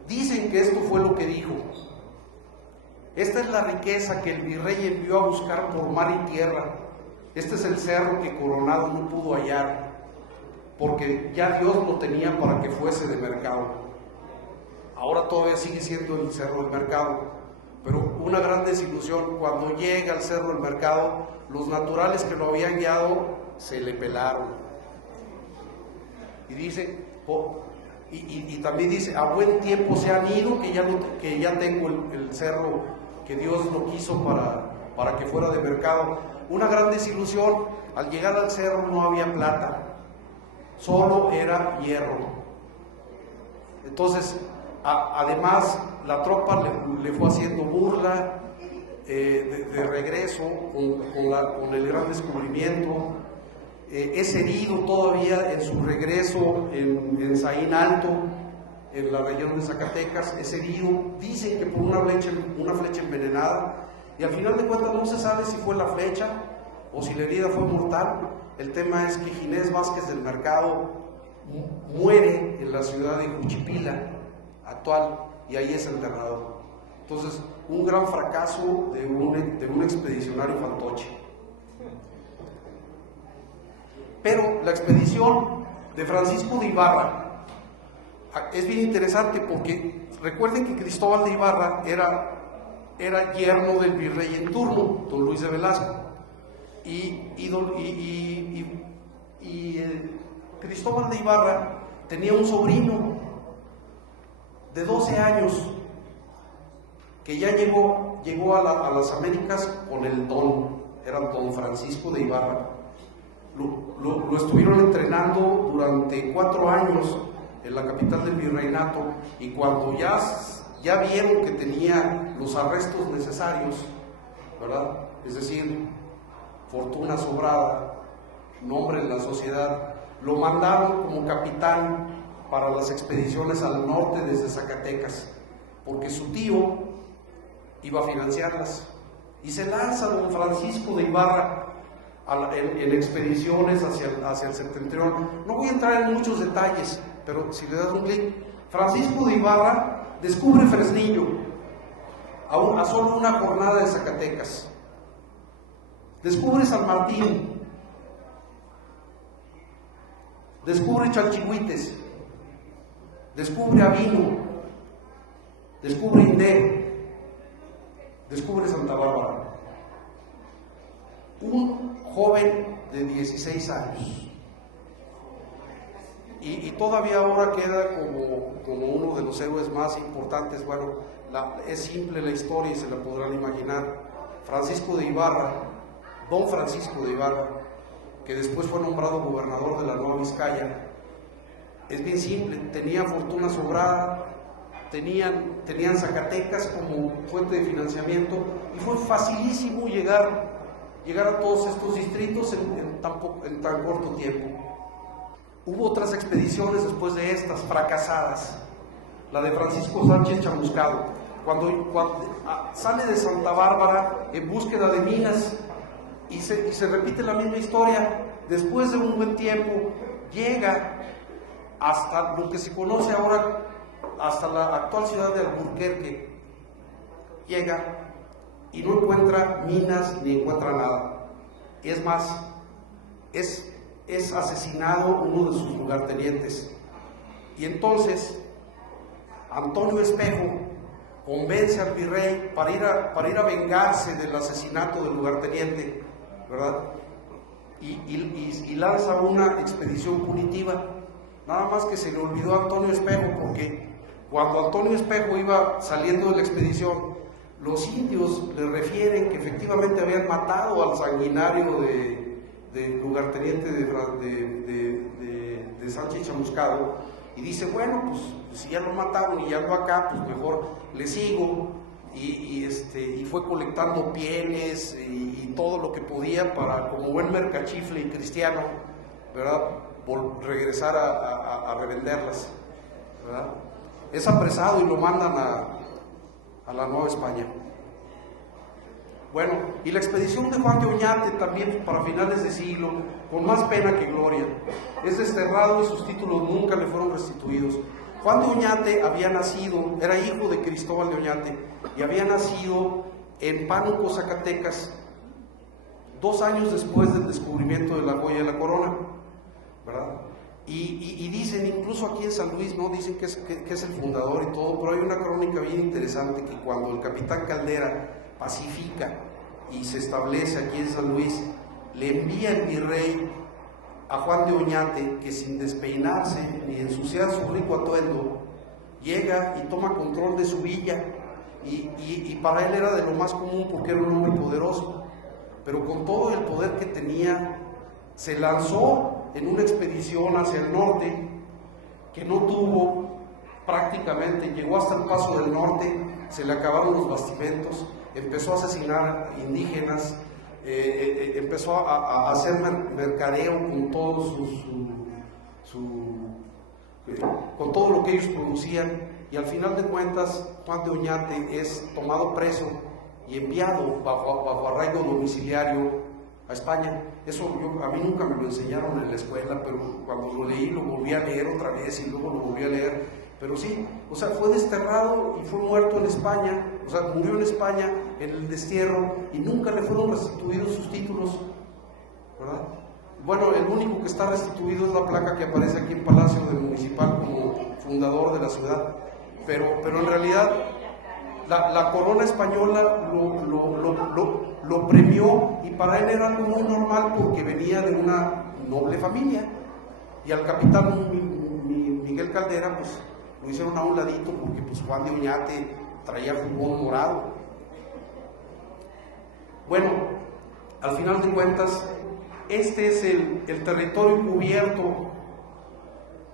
dicen que esto fue lo que dijo: esta es la riqueza que el virrey envió a buscar por mar y tierra. Este es el cerro que Coronado no pudo hallar, porque ya Dios lo tenía para que fuese de mercado. Ahora todavía sigue siendo el Cerro del Mercado, pero una gran desilusión: cuando llega al Cerro del Mercado, los naturales que lo habían guiado se le pelaron. Y dice, y también dice: a buen tiempo se han ido, que ya tengo el cerro que Dios lo quiso para que fuera de mercado. Una gran desilusión: al llegar al cerro no había plata, solo era hierro. Entonces, además, la tropa le fue haciendo burla de regreso con el gran descubrimiento. Es herido todavía en su regreso en Saín Alto, en la región de Zacatecas. Es herido, dicen que por una flecha envenenada, y al final de cuentas no se sabe si fue la flecha o si la herida fue mortal. El tema es que Ginés Vázquez del Mercado muere en la ciudad de Juchipila actual, y ahí es enterrado. Entonces, un gran fracaso de un expedicionario fantoche. Pero la expedición de Francisco de Ibarra es bien interesante, porque recuerden que Cristóbal de Ibarra era yerno del virrey en turno, don Luis de Velasco, y Cristóbal de Ibarra tenía un sobrino de 12 años que ya llegó a las Américas con el don, era don Francisco de Ibarra. Lo estuvieron entrenando durante 4 años en la capital del virreinato, y cuando ya vieron que tenía los arrestos necesarios, ¿verdad? Es decir, fortuna sobrada, nombre en la sociedad, lo mandaron como capitán para las expediciones al norte desde Zacatecas, porque su tío iba a financiarlas. Y se lanza don Francisco de Ibarra en expediciones hacia el septentrión. No voy a entrar en muchos detalles, pero si le das un clic, Francisco de Ibarra descubre Fresnillo a solo una jornada de Zacatecas. Descubre San Martín, descubre Chalchihuites, descubre Avino, descubre Indé, descubre Santa Bárbara. Un joven de 16 años. Y todavía ahora queda como uno de los héroes más importantes. Bueno, es simple la historia y se la podrán imaginar. Francisco de Ibarra, don Francisco de Ibarra, que después fue nombrado gobernador de la Nueva Vizcaya, es bien simple: tenía fortuna sobrada, tenían Zacatecas como fuente de financiamiento, y fue facilísimo llegar a todos estos distritos en tan corto tiempo. Hubo otras expediciones después de estas, fracasadas. La de Francisco Sánchez Chamuscado, cuando sale de Santa Bárbara en búsqueda de minas, y se repite la misma historia. Después de un buen tiempo llega hasta lo que se conoce ahora, hasta la actual ciudad de Alburquerque. Llega y no encuentra minas ni encuentra nada. Es más, es asesinado uno de sus lugartenientes. Y entonces Antonio Espejo convence al virrey para ir a vengarse del asesinato del lugarteniente, ¿verdad? Y lanza una expedición punitiva. Nada más que se le olvidó a Antonio Espejo, porque cuando Antonio Espejo iba saliendo de la expedición, los indios le refieren que efectivamente habían matado al sanguinario del lugarteniente de Sánchez Chamuscado, y dice: bueno, pues si ya lo mataron y ya ando acá, pues mejor le sigo. Y fue colectando pieles y todo lo que podía para, como buen mercachifle y cristiano, ¿verdad?, regresar a revenderlas, ¿verdad? Es apresado y lo mandan a la Nueva España. Bueno, y la expedición de Juan de Oñate también para finales de siglo, con más pena que gloria. Es desterrado y sus títulos nunca le fueron restituidos. Juan de Oñate había nacido, era hijo de Cristóbal de Oñate, y había nacido en Pánuco, Zacatecas, 2 años después del descubrimiento de la joya de la corona, ¿verdad? Y dicen, incluso aquí en San Luis, ¿no? Dicen que es el fundador y todo, pero hay una crónica bien interesante que cuando el capitán Caldera pacifica y se establece aquí en San Luis, le envía el virrey a Juan de Oñate, que sin despeinarse ni ensuciar su rico atuendo, llega y toma control de su villa, y para él era de lo más común porque era un hombre poderoso, pero con todo el poder que tenía, se lanzó en una expedición hacia el norte que no tuvo prácticamente, llegó hasta el Paso del Norte, se le acabaron los bastimentos, empezó a asesinar indígenas, empezó a hacer mercadeo con todo con todo lo que ellos producían, y al final de cuentas Juan de Oñate es tomado preso y enviado bajo arraigo domiciliario a España. Eso a mí nunca me lo enseñaron en la escuela, pero cuando lo leí lo volví a leer otra vez y luego lo volví a leer. Pero sí, o sea, fue desterrado y fue muerto en España, o sea, murió en España en el destierro y nunca le fueron restituidos sus títulos, ¿verdad? Bueno, el único que está restituido es la placa que aparece aquí en Palacio Municipal como fundador de la ciudad, pero en realidad la corona española lo premió, y para él era algo muy normal porque venía de una noble familia, y al capitán Miguel Caldera pues lo hicieron a un ladito porque pues Juan de Oñate traía jubón morado. Bueno, al final de cuentas, este es el territorio cubierto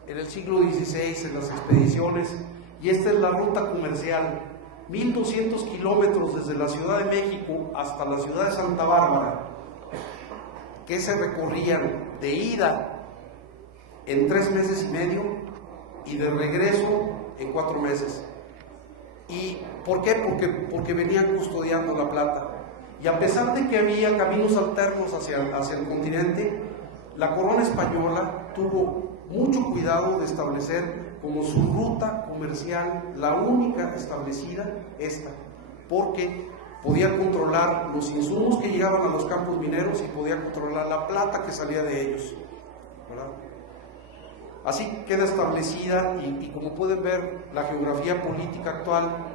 en el siglo XVI en las expediciones, y esta es la ruta comercial, 1200 kilómetros desde la Ciudad de México hasta la ciudad de Santa Bárbara, que se recorrían de ida en 3 meses y medio y de regreso en 4 meses. ¿Y por qué? Porque venían custodiando la plata. Y a pesar de que había caminos alternos hacia el continente, la corona española tuvo mucho cuidado de establecer como su ruta comercial, la única establecida, esta, porque podía controlar los insumos que llegaban a los campos mineros y podía controlar la plata que salía de ellos, ¿verdad? Así queda establecida, y como pueden ver, la geografía política actual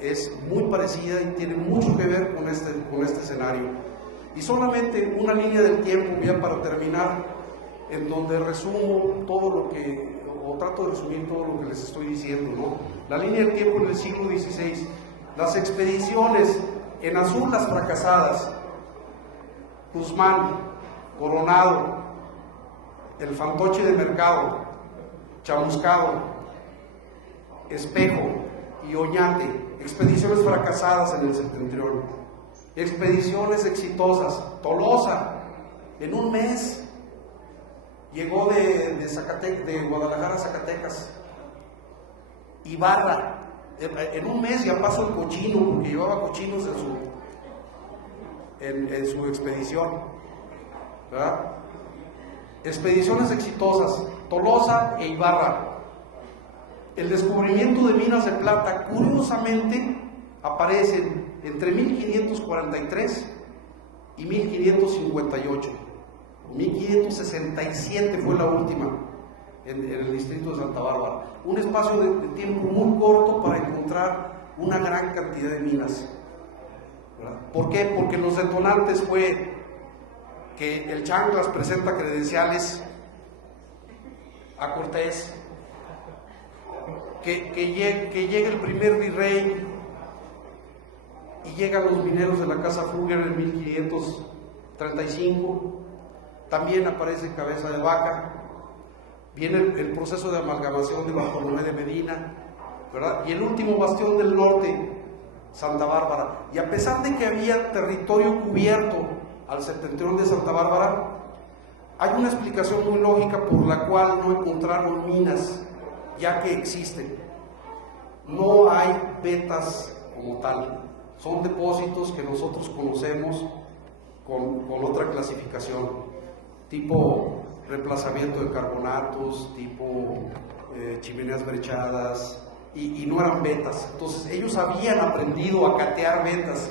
es muy parecida y tiene mucho que ver con este escenario. Y solamente una línea del tiempo, ya para terminar, en donde resumo todo lo que, o trato de resumir todo lo que les estoy diciendo, ¿no? La línea del tiempo en el siglo XVI, las expediciones, en azul las fracasadas, Guzmán, Coronado, el Fantoche de Mercado, Chamuscado, Espejo y Oñate, expediciones fracasadas en el septentrión. Expediciones exitosas, Tolosa, en un mes llegó de Guadalajara a Zacatecas. Ibarra, en un mes ya pasó el cochino, porque llevaba cochinos en su expedición, ¿verdad? Expediciones exitosas, Tolosa e Ibarra. El descubrimiento de minas de plata, curiosamente, aparecen entre 1543 y 1558. 1567 fue la última en el distrito de Santa Bárbara. Un espacio de tiempo muy corto para encontrar una gran cantidad de minas, ¿verdad? ¿Por qué? Porque los detonantes fue que el Chanclas presenta credenciales a Cortés, que llega el primer virrey y llegan los mineros de la Casa Fugger en 1535, también aparece Cabeza de Vaca, viene el proceso de amalgamación de Bartolomé de Medina, ¿verdad? Y el último bastión del norte, Santa Bárbara. Y a pesar de que había territorio cubierto al septentrión de Santa Bárbara, hay una explicación muy lógica por la cual no encontraron minas, ya que existen. No hay vetas como tal. son depósitos que nosotros conocemos con otra clasificación, tipo reemplazamiento de carbonatos, tipo chimeneas brechadas, y no eran vetas. Entonces ellos habían aprendido a catear vetas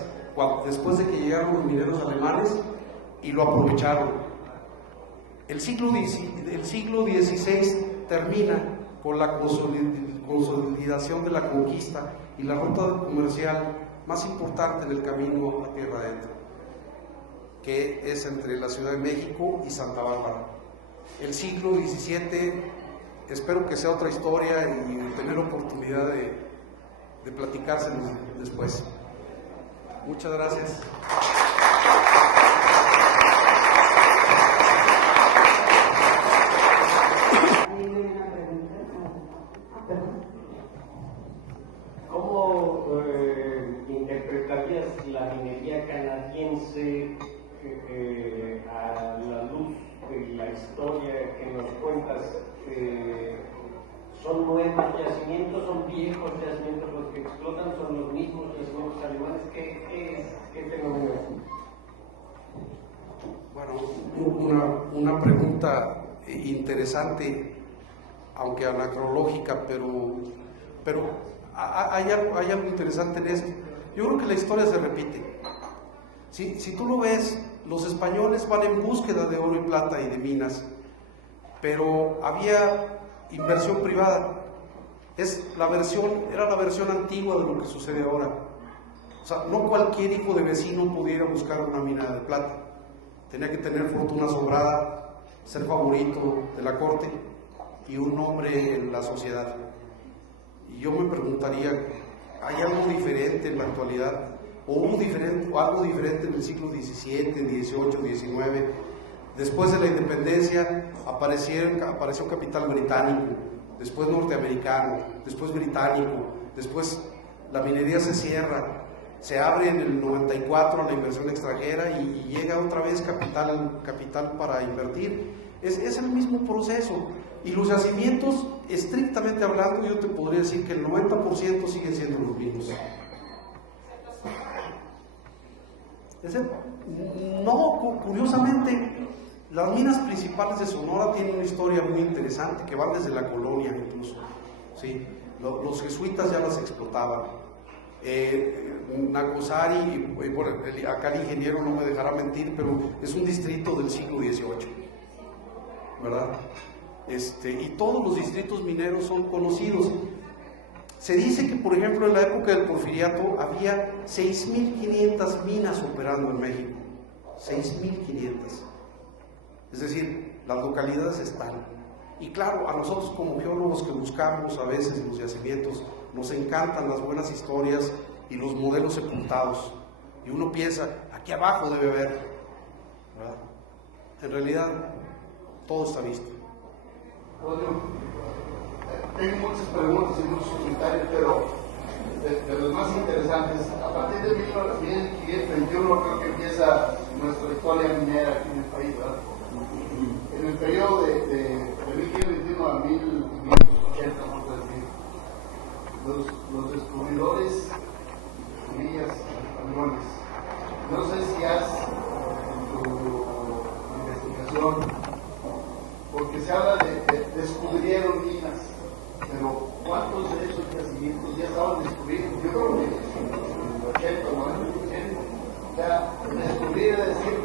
después de que llegaron los mineros alemanes y lo aprovecharon. El siglo XVI termina con la consolidación de la conquista y la ruta comercial más importante en el camino a tierra adentro, que es entre la Ciudad de México y Santa Bárbara. El siglo XVII, espero que sea otra historia y tener oportunidad de platicárselos después. Muchas gracias. ¿Cómo interpretarías la minería canadiense a la luz de la historia que nos cuentas? ¿Son nuevos yacimientos, son viejos yacimientos los que explotan, son los mismos yacimientos alemanes? ¿Qué fenómeno es? Bueno, una pregunta interesante, aunque anacrológica, pero hay algo interesante en esto. Yo creo que la historia se repite. Si tú lo ves, los españoles van en búsqueda de oro y plata y de minas, pero había inversión privada. Era la versión antigua de lo que sucede ahora. O sea, no cualquier hijo de vecino pudiera buscar una mina de plata. Tenía que tener fortuna sobrada, ser favorito de la corte y un nombre en la sociedad. Y yo me preguntaría, ¿hay algo diferente en la actualidad? ¿O hubo algo diferente en el siglo XVII, XVIII, XIX? Después de la independencia apareció capital británico, después norteamericano, después británico, después la minería se cierra, se abre en el 94 a la inversión extranjera y llega otra vez capital para invertir. Es el mismo proceso. Y los yacimientos, estrictamente hablando, yo te podría decir que el 90% siguen siendo los mismos. No, curiosamente, las minas principales de Sonora tienen una historia muy interesante, que van desde la colonia incluso. ¿Sí? Los jesuitas ya las explotaban. Nacosari, bueno, acá el ingeniero no me dejará mentir, pero es un distrito del siglo XVIII, ¿verdad? Y todos los distritos mineros son conocidos. Se dice que, por ejemplo, en la época del Porfiriato había 6.500 minas operando en México. 6.500. Es decir, las localidades están. Y claro, a nosotros como geólogos que buscamos a veces los yacimientos, nos encantan las buenas historias y los modelos sepultados. Y uno piensa, aquí abajo debe haber, ¿verdad? En realidad, todo está visto. Bueno, tengo muchas preguntas y muchos comentarios, pero de los más interesantes, a partir de 1521 creo que empieza nuestra historia minera aquí en el país, ¿verdad? En el periodo de 1521 a 1580, vamos a decir, los descubridores, comillas, españoles, no sé si has en tu investigación, porque se habla de descubrieron minas, pero ¿cuántos de esos yacimientos ya estaban descubridos? Yo creo que el 80 o 90%. O sea, descubrir es decir,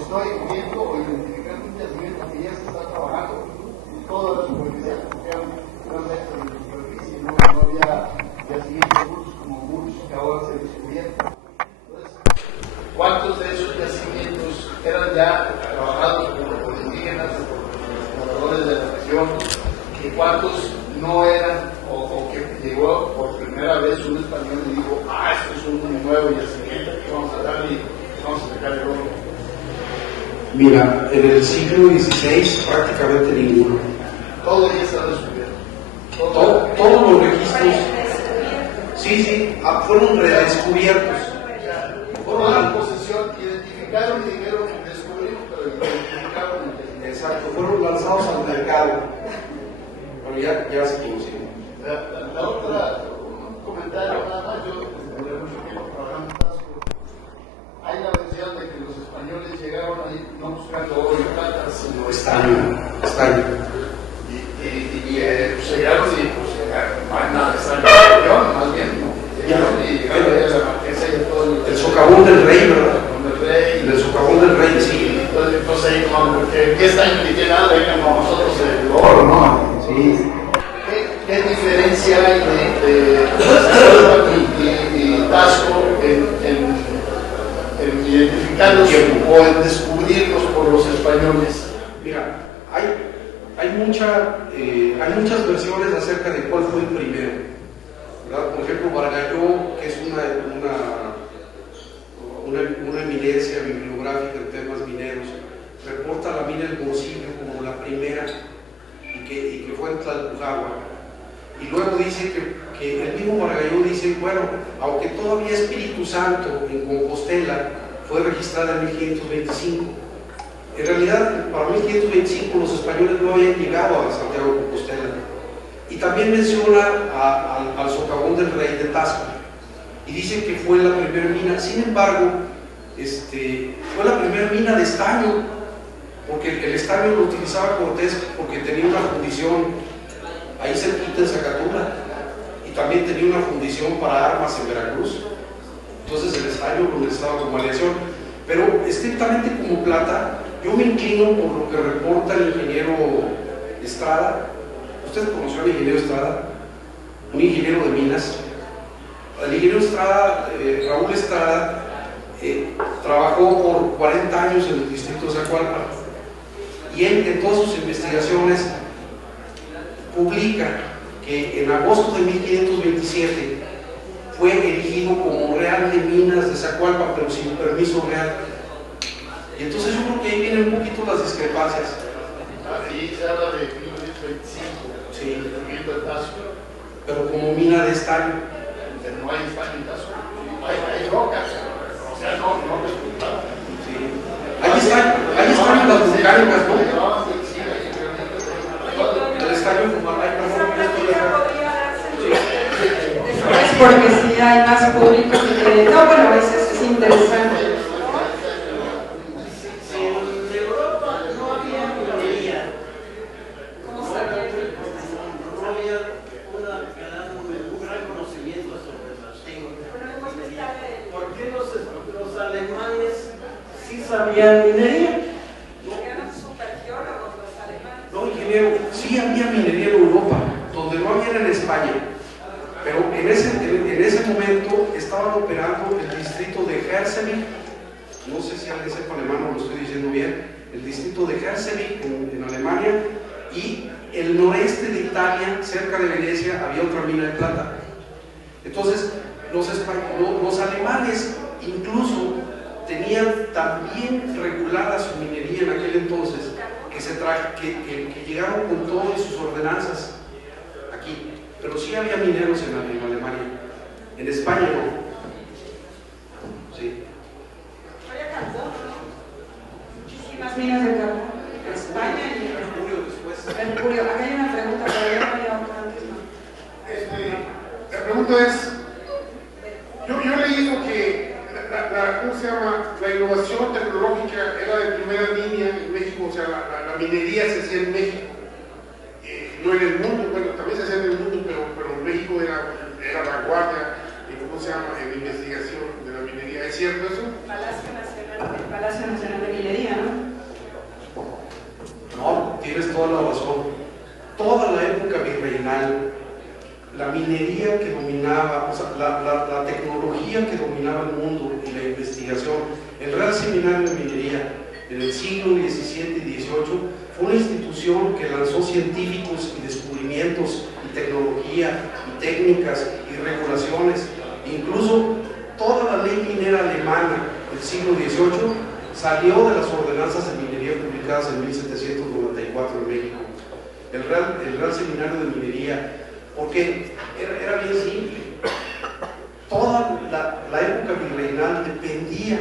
estoy viendo o identificando un yacimiento que ya se está trabajando y toda la superficie, porque eran metros de superficie, no había yacimientos ocultos como muchos que ahora se descubrieron. Entonces, ¿cuántos de esos yacimientos eran ya trabajados por indígenas o por pobladores de la región, y cuántos no eran, o que llegó por primera vez un español y dijo, esto es un nuevo yacimiento que vamos a darle y vamos a sacar el oro? Mira, en el siglo XVI prácticamente ninguno. Todo ya está descubierto. Todos los registros, sí, fueron redescubiertos. Fueron en posesión, identificaron y dijeron, descubrimos, pero identificaron. Exacto, fueron lanzados al mercado, pero ya se conocieron. La otra, un comentario nada más, yo duré mucho tiempo trabajando no buscando oro y plata, sino estaño. Y pues llegaron y pues no hay nada de estaño, más bien, ¿no? Llegaron y llegaron a la marquesa y todo El socavón del rey, ¿verdad? El socavón del rey, sí. Entonces ahí como, porque ¿qué estaño ni tiene nada? Vengan con nosotros el oro, ¿no? Sí. ¿Qué diferencia hay de Zacualpa y Taxco en identificarlos o en descubrirlos por los españoles? Mira, hay muchas versiones acerca de cuál fue el primero, ¿verdad? Por ejemplo, Bargalló, que es una eminencia bibliográfica en temas mineros, reporta la mina del Morcillo como la primera y que fue en Tlalpujahua. Y luego dice que el mismo Bargalló dice, bueno, aunque todavía Espíritu Santo en Compostela fue registrada en 1525, en realidad para 1525 los españoles no habían llegado a Santiago de Compostela. Y también menciona al socavón del rey de Taxco y dice que fue la primera mina. Sin embargo, fue la primera mina de estaño, porque el estaño lo utilizaba Cortés porque tenía una fundición ahí cerquita en Zacatula, y también tenía una fundición para armas en Veracruz. Entonces el estaño lo necesitaba como aleación, pero estrictamente como plata, yo me inclino por lo que reporta el ingeniero Estrada. ¿Usted conoció al ingeniero Estrada? Un ingeniero de minas. El ingeniero Estrada, Raúl Estrada, trabajó por 40 años en el distrito de Zacualpa, y él en todas sus investigaciones publica que en agosto de 1527 fue erigido como Real de Minas de Zacualpa, pero sin permiso real. Y entonces yo creo que ahí vienen un poquito las discrepancias. Ahí se habla de 1525, sí, el Taxco, pero como mina de estaño. Pero no hay estaño en Taxco. Hay rocas, o sea, no es culpable. Sí. Ahí están las volcánicas, ¿no? El estaño como hay porque si hay más público que... No, bueno, es interesante. En Europa no había minería. ¿Cómo sabía? No había un gran conocimiento sobre las minería. ¿Por qué los alemanes sí sabían minería? Eran supergeólogos los alemanes. No, ingeniero, sí había minería en Europa, donde no había en España. Pero en ese momento estaban operando el distrito de Hersevik, no sé si alguien sepa alemán o lo estoy diciendo bien, el distrito de Hersevik en Alemania, y el noreste de Italia, cerca de Venecia, había otra mina de plata. Entonces, los alemanes incluso tenían también regulada su minería en aquel entonces, que llegaron con todas sus ordenanzas aquí. Pero sí había mineros en Alemania. En España no. Sí. Había carbón, ¿no? Muchísimas minas de carbón en España y en Mercurio después. Mercurio. Acá hay una pregunta, pero yo no había otra antes, ¿no? La pregunta es, yo he leído que ¿cómo se llama? La innovación tecnológica era de primera línea en México, o sea, la minería se hacía en México. No en el mundo, bueno, también se hacía en el mundo, pero México era vanguardia en investigación de la minería. ¿Es cierto eso? El Palacio Nacional de Minería, ¿no? No, tienes toda la razón. Toda la época virreinal, la minería que dominaba, o sea, la tecnología que dominaba el mundo y la investigación, el Real Seminario de Minería en el siglo XVII y XVIII fue una institución que lanzó científicos y descubrimientos y tecnología y técnicas y regulaciones. Incluso toda la ley minera alemana del siglo XVIII salió de las ordenanzas de minería publicadas en 1794 en México. El Real Seminario de Minería, porque era bien simple. Toda la época virreinal dependía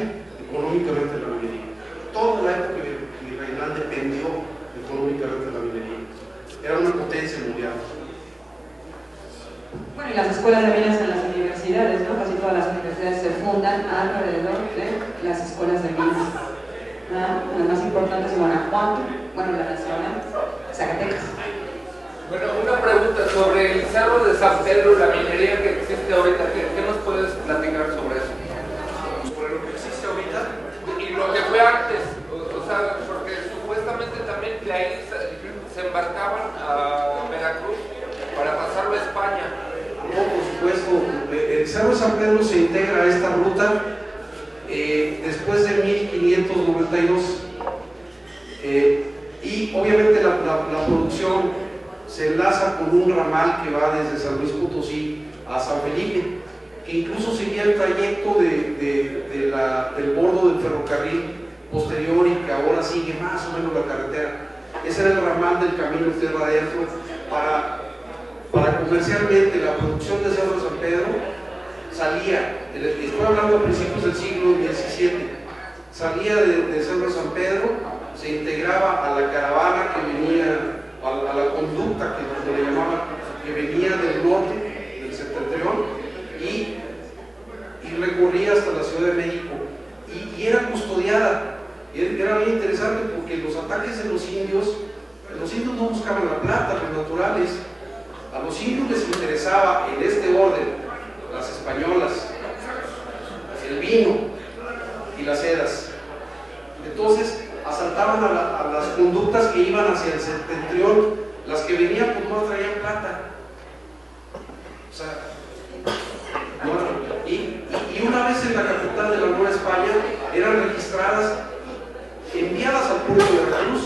económicamente de la minería. Toda la época virreinal dependió económicamente de la minería. Era una potencia mundial. Bueno, y las escuelas de minas en las universidades, ¿no? Casi todas las universidades se fundan alrededor de las escuelas de minas, ¿no? las más importantes en Guanajuato, bueno, la nacional, Zacatecas. Bueno, una pregunta sobre el Cerro de San Pedro, la minería que existe ahorita, ¿qué nos puedes platicar sobre eso? Sobre lo que existe ahorita. Y lo que fue antes, o sea, porque supuestamente también de ahí se embarcaban a Veracruz para pasarlo a España. No, por supuesto, el Cerro de San Pedro se integra a esta ruta después de 1592 y obviamente la producción se enlaza con un ramal que va desde San Luis Potosí a San Felipe, que incluso seguía el trayecto del bordo del ferrocarril posterior y que ahora sigue más o menos la carretera. Ese era el ramal del camino Tierra Adentro para comercialmente la producción de Cerro de San Pedro salía, estoy hablando a principios del siglo XVII, salía de Cerro de San Pedro, se integraba a la caravana que venía, a la conducta que le llamaban, que venía del norte, del septentrión, y recorría hasta la Ciudad de México, y era custodiada. Era bien interesante porque los ataques de los indios no buscaban la plata, los naturales. A los indios les interesaba en este orden las españolas, el vino y las sedas. Entonces asaltaban a las conductas que iban hacia el septentrión, las que venían pues no traían plata. O sea, y una vez en la capital de la Nueva España eran registradas, enviadas al puerto de Veracruz,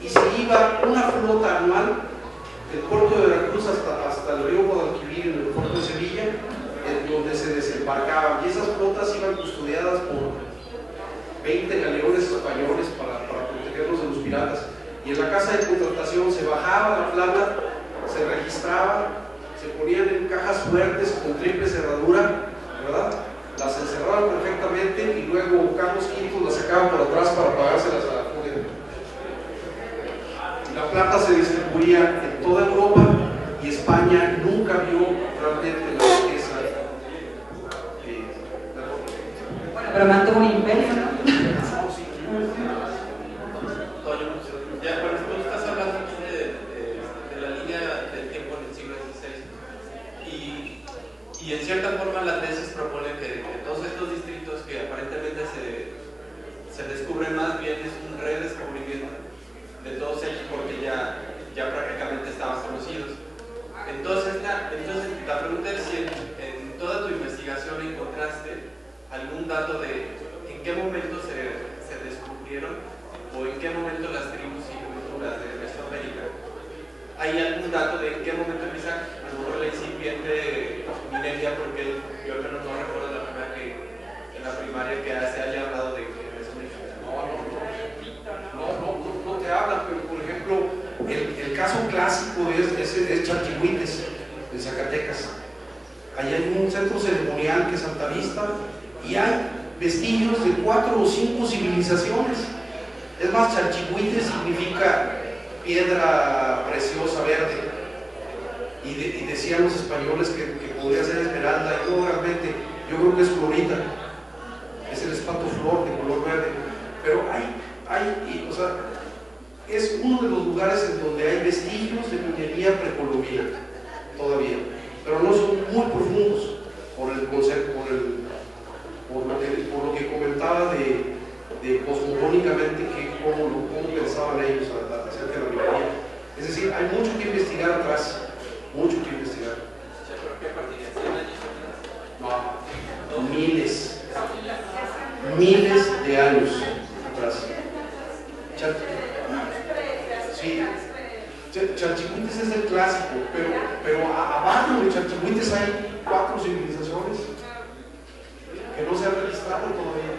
y se iba una flota anual del puerto de Veracruz hasta el río Guadalquivir en el puerto de Sevilla, donde se desembarcaban, y esas flotas iban custodiadas por 20 galeones españoles para protegerlos de los piratas. Y en la casa de contratación se bajaba la plata, se registraba, se ponían en cajas fuertes con triple cerradura, ¿verdad? Las encerraban perfectamente y luego Carlos V las sacaban por atrás para pagárselas a la furia. La plata se distribuía en toda Europa y España nunca vio realmente la riqueza. Bueno, pero mantuvo un imperio, ¿no? Ya, bueno, tú estás hablando aquí de la línea del tiempo en el siglo XVI y en cierta forma la tesis propone que todos estos distritos que aparentemente se descubren más bien es un redescubrimiento de todos ellos porque ya prácticamente estaban conocidos. Entonces la pregunta es si en toda tu investigación encontraste algún dato de en qué momento se descubrieron o en qué momento las tribus y culturas de Mesoamérica. ¿Hay algún dato de en qué momento empieza a lo mejor la incipiente minería? Porque yo al menos no recuerdo la primera que en la primaria que se haya hablado de Mesoamérica. No te hablan, pero por ejemplo, el caso clásico es Chalchihuites, en Zacatecas. Ahí hay un centro ceremonial que es Alta Vista y hay vestigios de 4 o 5 civilizaciones. Es más, Chalchihuites significa piedra preciosa verde. Y decían los españoles que podría ser esmeralda, y no, realmente, yo creo que es florita. Es el espanto flor de color verde. Pero o sea, es uno de los lugares en donde hay vestigios de minería precolombina todavía, pero no son muy profundos por el concepto, por lo que comentaba de cosmogónicamente cómo pensaban ellos acerca de la minería. Es decir, hay mucho que investigar atrás, mucho que investigar. ¿Pero qué partiría? ¿100 años? No, miles de años atrás. Sí, Chalchihuites es el clásico, pero abajo de Chalchihuites hay 4 civilizaciones que no se han registrado todavía.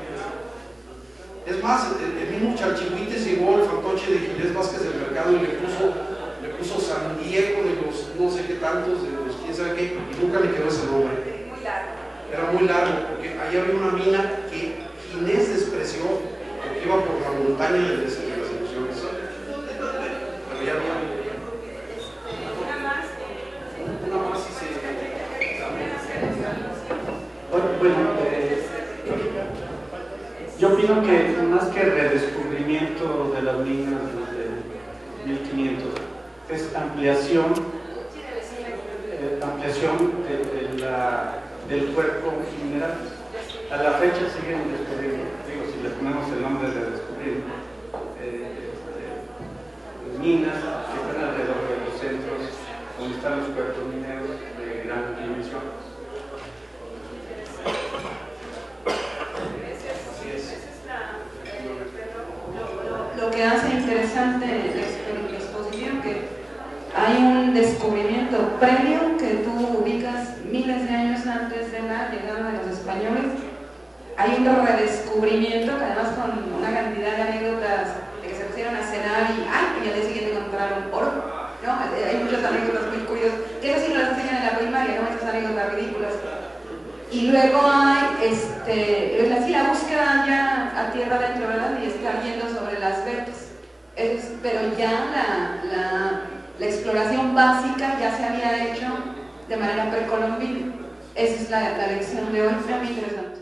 Es más, el mismo Chalchihuites llegó al fantoche de Gilés Vázquez del Mercado y le puso San Diego de los no sé qué tantos, de los quién sabe qué, y nunca le quedó ese nombre. Era muy largo, porque ahí había una mina que Ginés despreció, porque iba por la montaña de las ilusiones. Pero ya había una más y se... Bueno, yo opino que más que redescubrimiento de las minas de 1500 es ampliación del cuerpo mineral. A la fecha siguen descubriendo, digo, si le ponemos el nombre de descubrir, minas que están alrededor de los centros donde están los cuerpos mineros de gran dimensión. Lo que hace interesante la exposición, que hay un descubrimiento previo que tú ubicas miles de años antes de la llegada de los españoles. Hay un redescubrimiento que además con una cantidad de anécdotas de que se pusieron a cenar y al día siguiente encontraron oro, ¿no? Hay muchas anécdotas muy curiosas, que eso sí no las enseñan en la primaria, ¿no? Esas anécdotas ridículas. Y luego hay la búsqueda ya a tierra adentro, ¿verdad? Y estar viendo sobre las vertes. Pero ya la exploración básica ya se había hecho de manera precolombina. Esa es la lección de hoy, fue muy interesante.